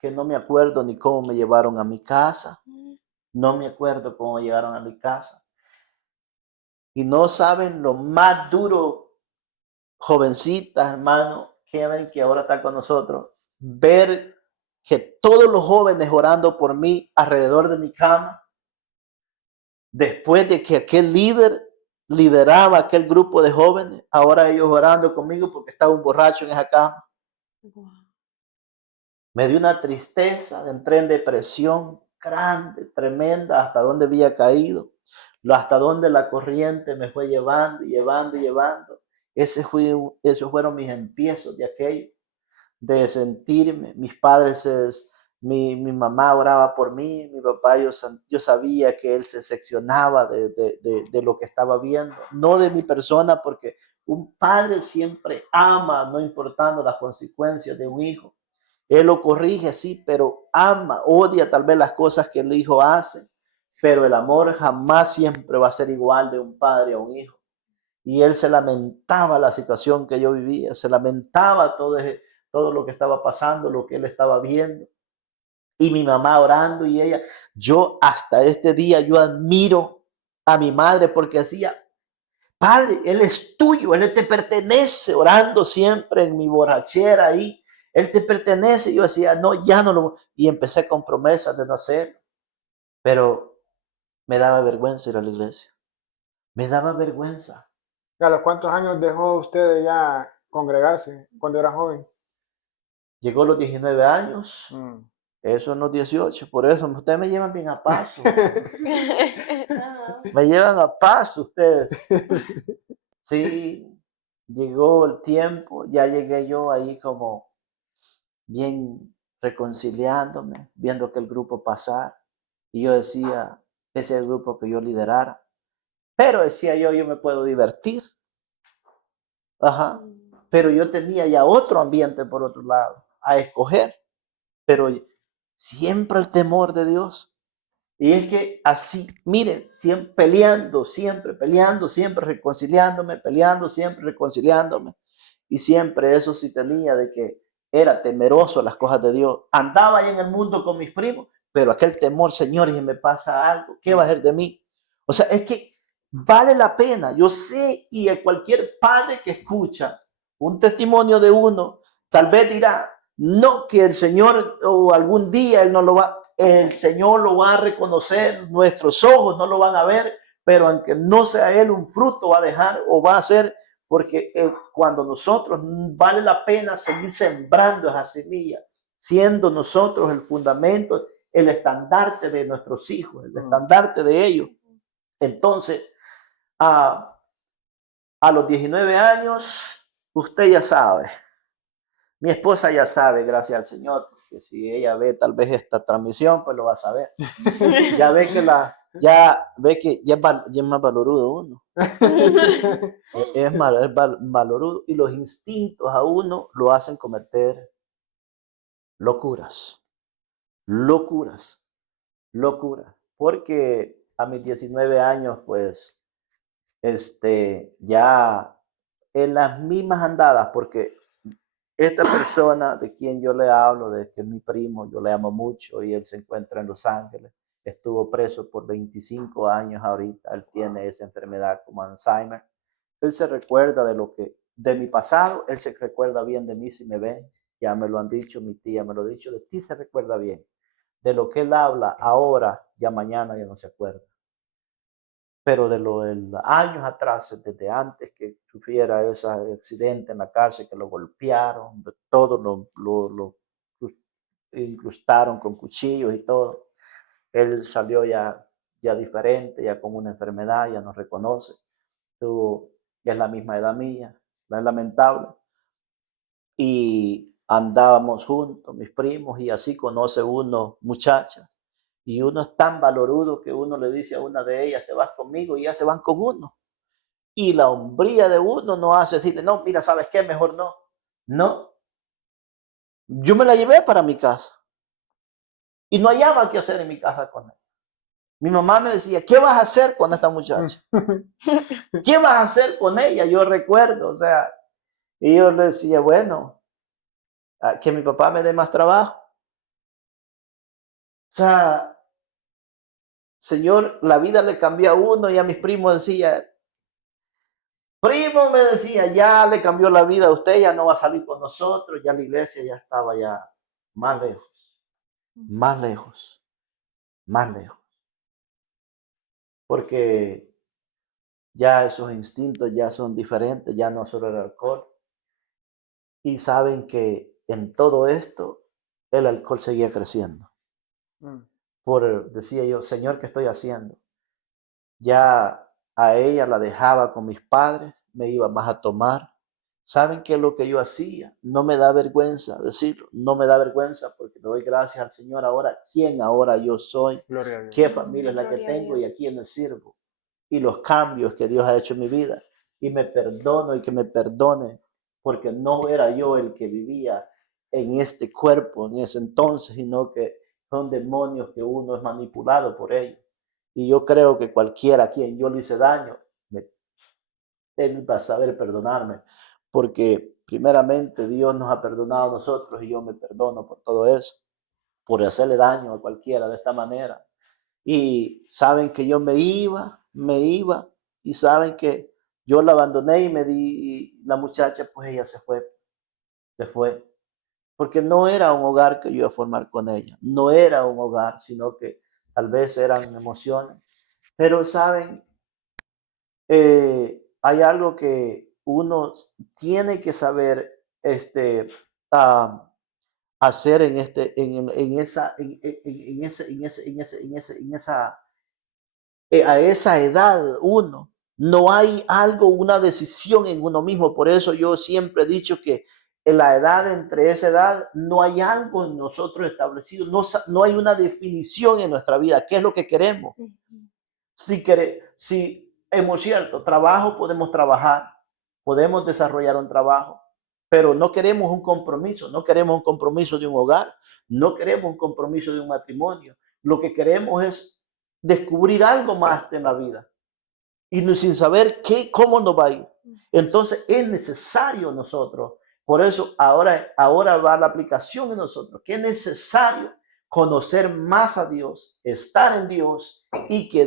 que no me acuerdo ni cómo me llevaron a mi casa, no me acuerdo cómo llegaron a mi casa. Y no saben lo más duro, jovencitas, hermano, que ahora están con nosotros, ver que todos los jóvenes orando por mí alrededor de mi cama, después de que aquel líder lideraba aquel grupo de jóvenes, ahora ellos orando conmigo porque estaba un borracho en esa cama. Me dio una tristeza, entré en depresión grande, tremenda, hasta donde había caído, hasta donde la corriente me fue llevando. Esos fueron mis empiezos de aquello, de sentirme. Mis padres, mi mamá oraba por mí, mi papá, yo sabía que él se seccionaba de lo que estaba viendo, no de mi persona, porque un padre siempre ama, no importando las consecuencias de un hijo. Él lo corrige, sí, pero ama, odia tal vez las cosas que el hijo hace, pero el amor jamás siempre va a ser igual de un padre a un hijo. Y él se lamentaba la situación que yo vivía, se lamentaba todo lo que estaba pasando, lo que él estaba viendo. Y mi mamá orando y ella, yo hasta este día, yo admiro a mi madre porque decía, Padre, Él es tuyo, Él te pertenece, orando siempre en mi borrachera ahí. Él te pertenece. Y yo decía, no, ya no lo. Y empecé con promesas de no hacerlo. Pero me daba vergüenza ir a la iglesia. Me daba vergüenza. ¿A los cuántos años dejó usted de ya congregarse cuando era joven? Llegó a los 19 años. Eso en los 18, por eso ustedes me llevan bien a paso. Me llevan a paso ustedes. Sí, llegó el tiempo, ya llegué yo ahí como bien reconciliándome, viendo que el grupo pasara. Y yo decía, ese es el grupo que yo liderara. Pero decía yo me puedo divertir. Ajá. Pero yo tenía ya otro ambiente por otro lado, a escoger. Pero siempre el temor de Dios. Y es que así, miren, siempre peleando, siempre reconciliándome, peleando, siempre reconciliándome. Y siempre eso sí tenía de que era temeroso a las cosas de Dios. Andaba ahí en el mundo con mis primos, pero aquel temor, Señor, y me pasa algo, ¿qué va a ser de mí? O sea, es que vale la pena. Yo sé, y a cualquier padre que escucha un testimonio de uno, tal vez dirá, no, que el Señor o algún día Él no lo va, el Señor lo va a reconocer, nuestros ojos no lo van a ver, pero aunque no sea Él, un fruto va a dejar o va a hacer, porque cuando nosotros vale la pena seguir sembrando esa semilla, siendo nosotros el fundamento, el estandarte de nuestros hijos, el estandarte de ellos. Entonces, a los 19 años, usted ya sabe, mi esposa ya sabe, gracias al Señor, porque si ella ve tal vez esta transmisión, pues lo va a saber. Ya ve que ya es más valorudo uno. Es valorudo y los instintos a uno lo hacen cometer locuras, locuras, locuras. Porque a mis 19 años, pues, ya en las mismas andadas, porque esta persona de quien yo le hablo, de que es mi primo, yo le amo mucho y él se encuentra en Los Ángeles, estuvo preso por 25 años ahorita, él tiene esa enfermedad como Alzheimer. Él se recuerda de mi pasado, él se recuerda bien de mí si me ven, ya me lo han dicho, mi tía me lo ha dicho, de ti se recuerda bien. De lo que él habla ahora, ya mañana ya no se acuerda. Pero de años atrás, desde antes que sufriera ese accidente en la cárcel, que lo golpearon, de todo lo incrustaron con cuchillos y todo, él salió ya diferente, ya con una enfermedad, ya no reconoce, ya es la misma edad mía, no es lamentable. Y andábamos juntos, mis primos, y así conoce uno muchachas. Y uno es tan valorudo que uno le dice a una de ellas, te vas conmigo, y ellas se van con uno. Y la hombría de uno no hace decirle, no, mira, ¿sabes qué? Mejor no. No. Yo me la llevé para mi casa. Y no hallaba qué hacer en mi casa con él. Mi mamá me decía, ¿qué vas a hacer con esta muchacha? ¿Qué vas a hacer con ella? Yo recuerdo, o sea, y yo le decía, bueno, que mi papá me dé más trabajo. O sea, Señor, la vida le cambió a uno y a mis primos decía, primo me decía, ya le cambió la vida a usted, ya no va a salir con nosotros, ya la iglesia ya estaba ya más lejos, más lejos, más lejos. Porque ya esos instintos ya son diferentes, ya no solo el alcohol. Y saben que en todo esto el alcohol seguía creciendo. Decía yo, Señor, ¿qué estoy haciendo? Ya a ella la dejaba con mis padres, me iba más a tomar. ¿Saben qué es lo que yo hacía? No me da vergüenza decirlo, no me da vergüenza porque le doy gracias al Señor ahora. ¿Quién ahora yo soy? Gloria a Dios. ¿Qué familia es la que Gloria a tengo y a Dios. quién le sirvo? Y los cambios que Dios ha hecho en mi vida. Y me perdono y que me perdone porque no era yo el que vivía en este cuerpo en ese entonces, sino que son demonios que uno es manipulado por ellos. Y yo creo que cualquiera a quien yo le hice daño, él va a saber perdonarme, porque primeramente Dios nos ha perdonado a nosotros y yo me perdono por todo eso, por hacerle daño a cualquiera de esta manera. Y saben que yo me iba, y saben que yo la abandoné y la muchacha, pues ella se fue, porque no era un hogar que yo iba a formar con ella, no era un hogar, sino que tal vez eran emociones. Pero saben, hay algo que uno tiene que saber, hacer a esa edad uno. No hay algo, una decisión en uno mismo. Por eso yo siempre he dicho que en la edad, entre esa edad, no hay algo en nosotros establecido. No hay una definición en nuestra vida. ¿Qué es lo que queremos? Si hemos cierto trabajo, podemos trabajar, podemos desarrollar un trabajo, pero no queremos un compromiso, no queremos un compromiso de un hogar, no queremos un compromiso de un matrimonio. Lo que queremos es descubrir algo más en la vida y sin saber cómo nos va a ir. Entonces es necesario nosotros, por eso ahora va la aplicación en nosotros, que es necesario conocer más a Dios, estar en Dios y que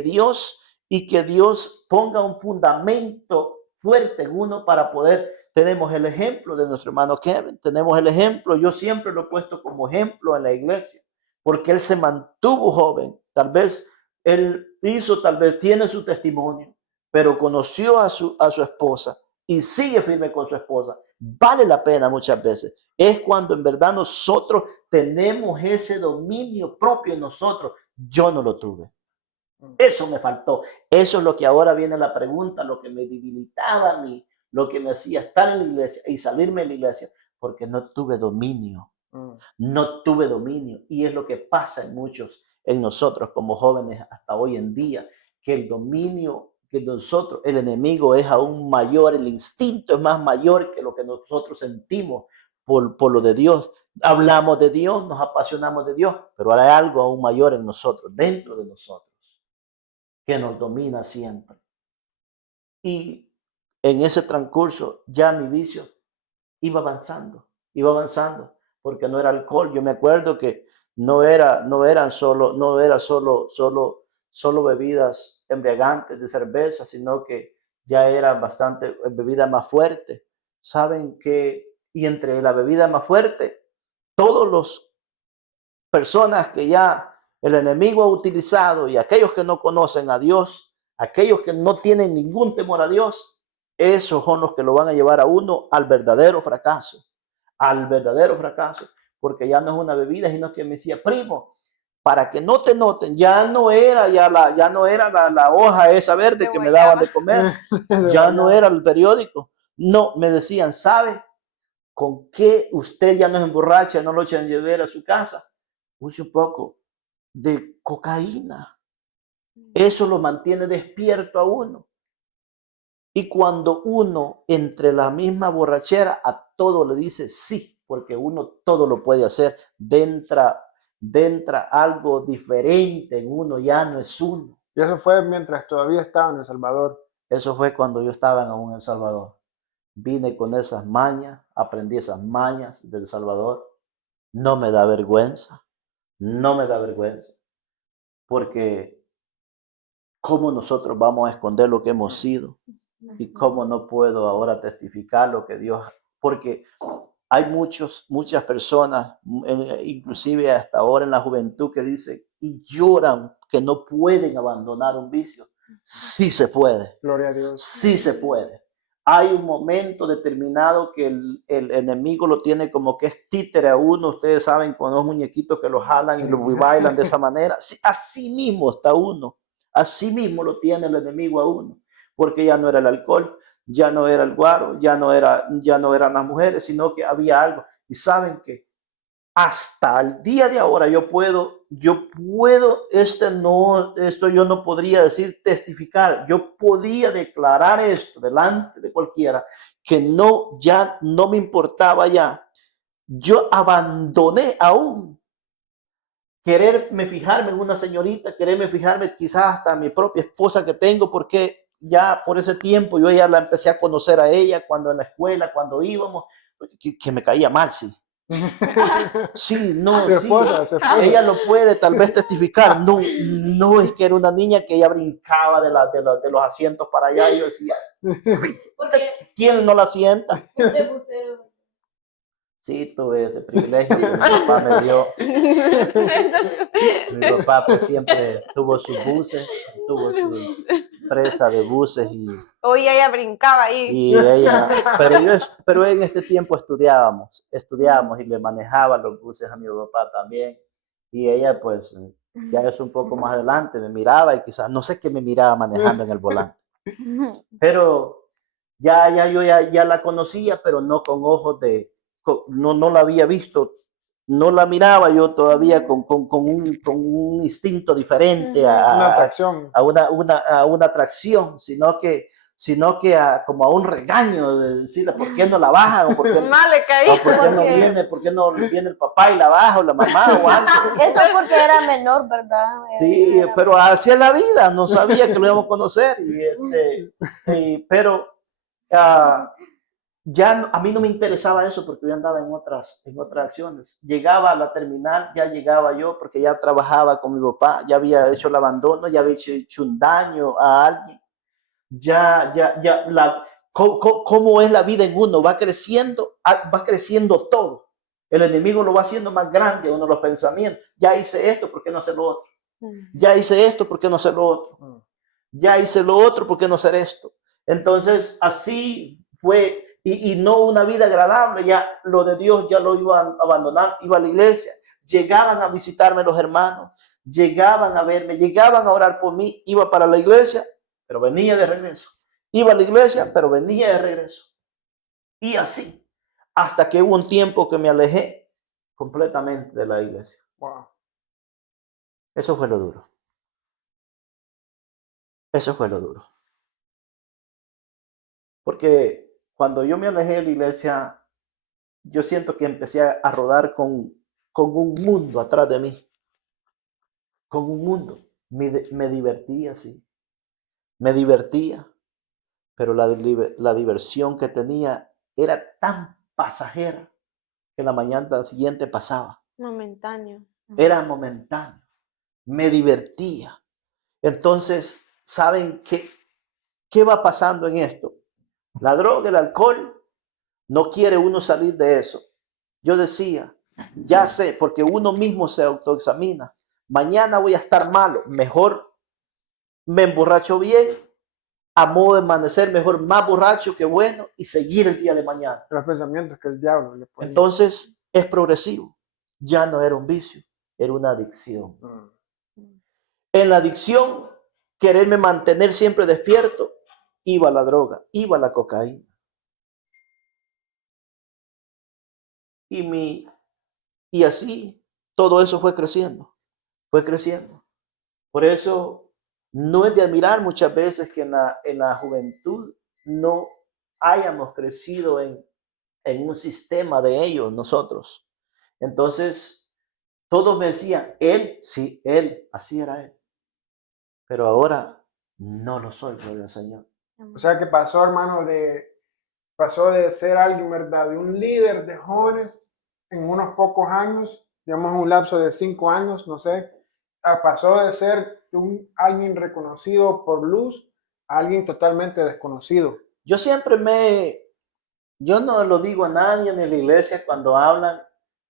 Dios ponga un fundamento fuerte en uno para poder. Tenemos el ejemplo de nuestro hermano Kevin, tenemos el ejemplo, yo siempre lo he puesto como ejemplo en la iglesia, porque él se mantuvo joven, tal vez tiene su testimonio, pero conoció a su esposa y sigue firme con su esposa. Vale la pena muchas veces. Es cuando en verdad nosotros tenemos ese dominio propio en nosotros. Yo no lo tuve. Eso me faltó. Eso es lo que ahora viene la pregunta, lo que me debilitaba a mí, lo que me hacía estar en la iglesia y salirme de la iglesia, porque no tuve dominio. No tuve dominio. Y es lo que pasa en nosotros como jóvenes hasta hoy en día, que el dominio que nosotros, el enemigo es aún mayor, el instinto es más mayor que lo que nosotros sentimos por lo de Dios. Hablamos de Dios, nos apasionamos de Dios, pero hay algo aún mayor en nosotros, dentro de nosotros, que nos domina siempre. Y en ese transcurso ya mi vicio iba avanzando, porque no era alcohol. Yo me acuerdo que no era solo bebidas embriagantes de cerveza, sino que ya eran bastante bebidas más fuertes. Saben que, y entre la bebida más fuerte, todos los personas que ya el enemigo ha utilizado y aquellos que no conocen a Dios, aquellos que no tienen ningún temor a Dios, esos son los que lo van a llevar a uno al verdadero fracaso, porque ya no es una bebida, sino que me decía, primo, para que no te noten, ya no era la hoja esa verde De que me daban guayaba. de comer, ya no era el periódico. No, me decían, ¿sabe con qué usted ya no se emborracha, no lo echan a llevar a su casa? Use un poco de cocaína. Eso lo mantiene despierto a uno. Y cuando uno, entre la misma borrachera, a todo le dice sí, porque uno todo lo puede hacer, dentro algo diferente en uno, ya no es uno. Y eso fue mientras todavía estaba en El Salvador. Eso fue cuando yo estaba aún en El Salvador. Vine con esas mañas, aprendí esas mañas del Salvador. No me da vergüenza, porque ¿cómo nosotros vamos a esconder lo que hemos sido? Y cómo no puedo ahora testificar lo que Dios, porque hay muchas personas, inclusive hasta ahora en la juventud, que dicen y lloran que no pueden abandonar un vicio. Sí se puede. Gloria a Dios. Sí se puede. Hay un momento determinado que el enemigo lo tiene como que es títere a uno. Ustedes saben, con los muñequitos que lo jalan y lo bailan de esa manera. Sí, así mismo está uno. Así mismo lo tiene el enemigo a uno. Porque ya no era el alcohol, ya no era el guaro, ya no eran las mujeres, sino que había algo. Y saben que hasta el día de ahora esto yo no podría decir testificar, yo podía declarar esto delante de cualquiera, que ya no me importaba ya. Yo abandoné aún quererme fijarme en una señorita, quererme fijarme quizás hasta en mi propia esposa que tengo, porque ya por ese tiempo yo ya la empecé a conocer a ella cuando en la escuela, cuando íbamos, que me caía mal, sí. Sí, no, Su esposa. ella lo puede tal vez testificar. No es que era una niña que ella brincaba de los asientos para allá y yo decía, ¿quién no la sienta? Usted bucero. Sí, tuve ese privilegio que mi papá me dio. Mi papá pues siempre tuvo sus buses, tuvo presa de buses Hoy ella brincaba ahí. y ella, pero en este tiempo estudiábamos y le manejaba los buses a mi papá también. Y ella pues ya es un poco más adelante, me miraba y quizás, no sé qué me miraba manejando en el volante, pero ya la conocía, pero no con ojos no la había visto, no la miraba yo todavía con un instinto diferente Una atracción. a una atracción, como a un regaño de decirle por qué no la bajan o por qué, Mal le caí. o por Porque- qué no viene el papá y la baja o la mamá o algo. Eso porque era menor, ¿verdad? Sí, Era- pero así es la vida, no sabía que lo íbamos a conocer, pero a mí no me interesaba eso porque yo andaba en otras acciones. Llegaba a la terminal, ya llegaba yo porque ya trabajaba con mi papá, ya había hecho el abandono, ya había hecho un daño a alguien. ¿Cómo es la vida en uno? Va creciendo todo. El enemigo lo va haciendo más grande a uno los pensamientos. Ya hice esto, ¿por qué no hacer lo otro? Ya hice esto, ¿por qué no hacer lo otro? Ya hice lo otro, ¿por qué no hacer esto? Entonces, así fue, y no una vida agradable, ya lo de Dios ya lo iba a abandonar, iba a la iglesia, llegaban a visitarme los hermanos, llegaban a verme, llegaban a orar por mí, iba para la iglesia, pero venía de regreso. Iba a la iglesia, pero venía de regreso. Y así, hasta que hubo un tiempo que me alejé completamente de la iglesia. Wow. Eso fue lo duro. Eso fue lo duro. Porque cuando yo me alejé de la iglesia, yo siento que empecé a rodar con un mundo atrás de mí. Con un mundo. Me divertía, sí. Me divertía. Pero la diversión que tenía era tan pasajera que la mañana siguiente pasaba. Momentáneo. Era momentáneo. Me divertía. Entonces, ¿saben qué va pasando en esto? La droga, el alcohol, no quiere uno salir de eso. Yo decía, ya sé, porque uno mismo se autoexamina. Mañana voy a estar malo, mejor me emborracho bien, a modo de amanecer, mejor más borracho que bueno y seguir el día de mañana. Los pensamientos que el diablo le pone. Entonces es progresivo. Ya no era un vicio, era una adicción. En la adicción, quererme mantener siempre despierto, iba la droga, iba la cocaína. Y así todo eso fue creciendo. Por eso no es de admirar muchas veces que en la juventud no hayamos crecido en un sistema de ellos nosotros. Entonces, todos me decían, él, sí, él, así era él. Pero ahora no lo soy, gloria al Señor. O sea que pasó, hermano, pasó de ser alguien, ¿verdad? De un líder de jóvenes en unos pocos años, digamos un lapso de 5 años, no sé, pasó de ser alguien reconocido por luz a alguien totalmente desconocido. Yo no lo digo a nadie en la iglesia cuando hablan.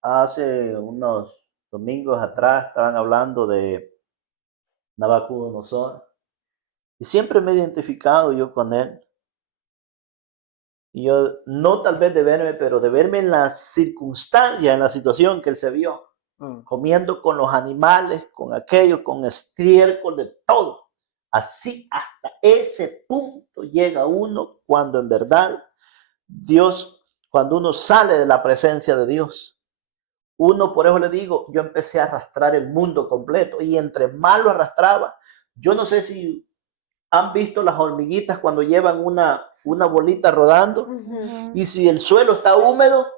Hace unos domingos atrás estaban hablando de Nabucodonosor y siempre me he identificado yo con él. Y yo, no tal vez de verme, pero de verme en la circunstancia, en la situación que él se vio, comiendo con los animales, con aquello, con estiércol, de todo. Así hasta ese punto llega uno cuando en verdad Dios, cuando uno sale de la presencia de Dios, uno, por eso le digo, yo empecé a arrastrar el mundo completo y entre más lo arrastraba, yo no sé si han visto las hormiguitas cuando llevan una bolita rodando y si el suelo está húmedo,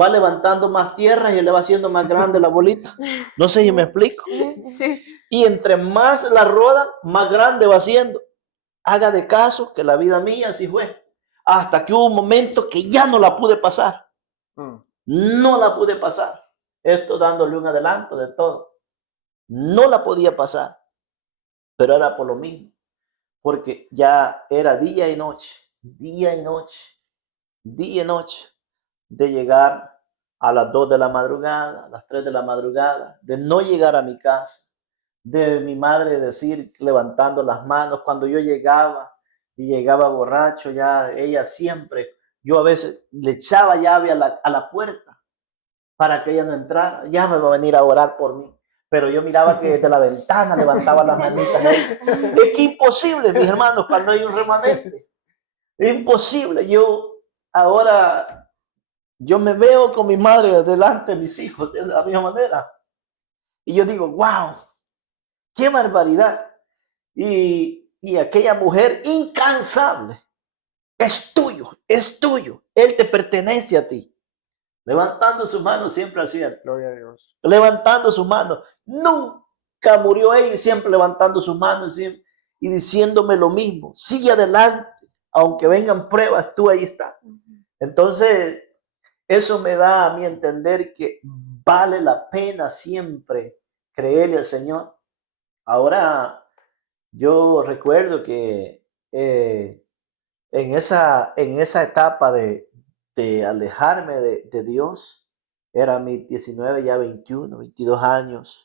va levantando más tierra y le va haciendo más grande la bolita. No sé si me explico. Sí. Y entre más la rodan, más grande va siendo. Haga de caso que la vida mía así fue. Hasta que hubo un momento que ya no la pude pasar. No la pude pasar. Esto dándole un adelanto de todo. No la podía pasar. Pero era por lo mismo. Porque ya era día y noche, día y noche, día y noche, de llegar a las 2 de la madrugada, a las 3 de la madrugada, de no llegar a mi casa, de mi madre decir, levantando las manos, cuando yo llegaba y llegaba borracho, ya ella siempre, yo a veces le echaba llave a la puerta para que ella no entrara, ya me va a venir a orar por mí. Pero yo miraba que desde la ventana levantaba las manitas. Es que imposible, mis hermanos, cuando hay un remanente. Es imposible. Ahora, yo me veo con mi madre delante de mis hijos de la misma manera. Y yo digo, wow, qué barbaridad. Y aquella mujer incansable, es tuyo, él te pertenece a ti. Levantando sus manos siempre al cielo. Gloria a Dios. Levantando sus manos. Nunca murió ella, siempre levantando sus manos y diciéndome lo mismo. Sigue adelante, aunque vengan pruebas, tú ahí estás. Entonces, eso me da a mí entender que vale la pena siempre creerle al Señor. Ahora, yo recuerdo que en esa etapa de alejarme de Dios, era mis 19, ya 21, 22 años.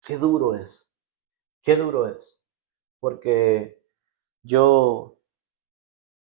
Qué duro es, porque yo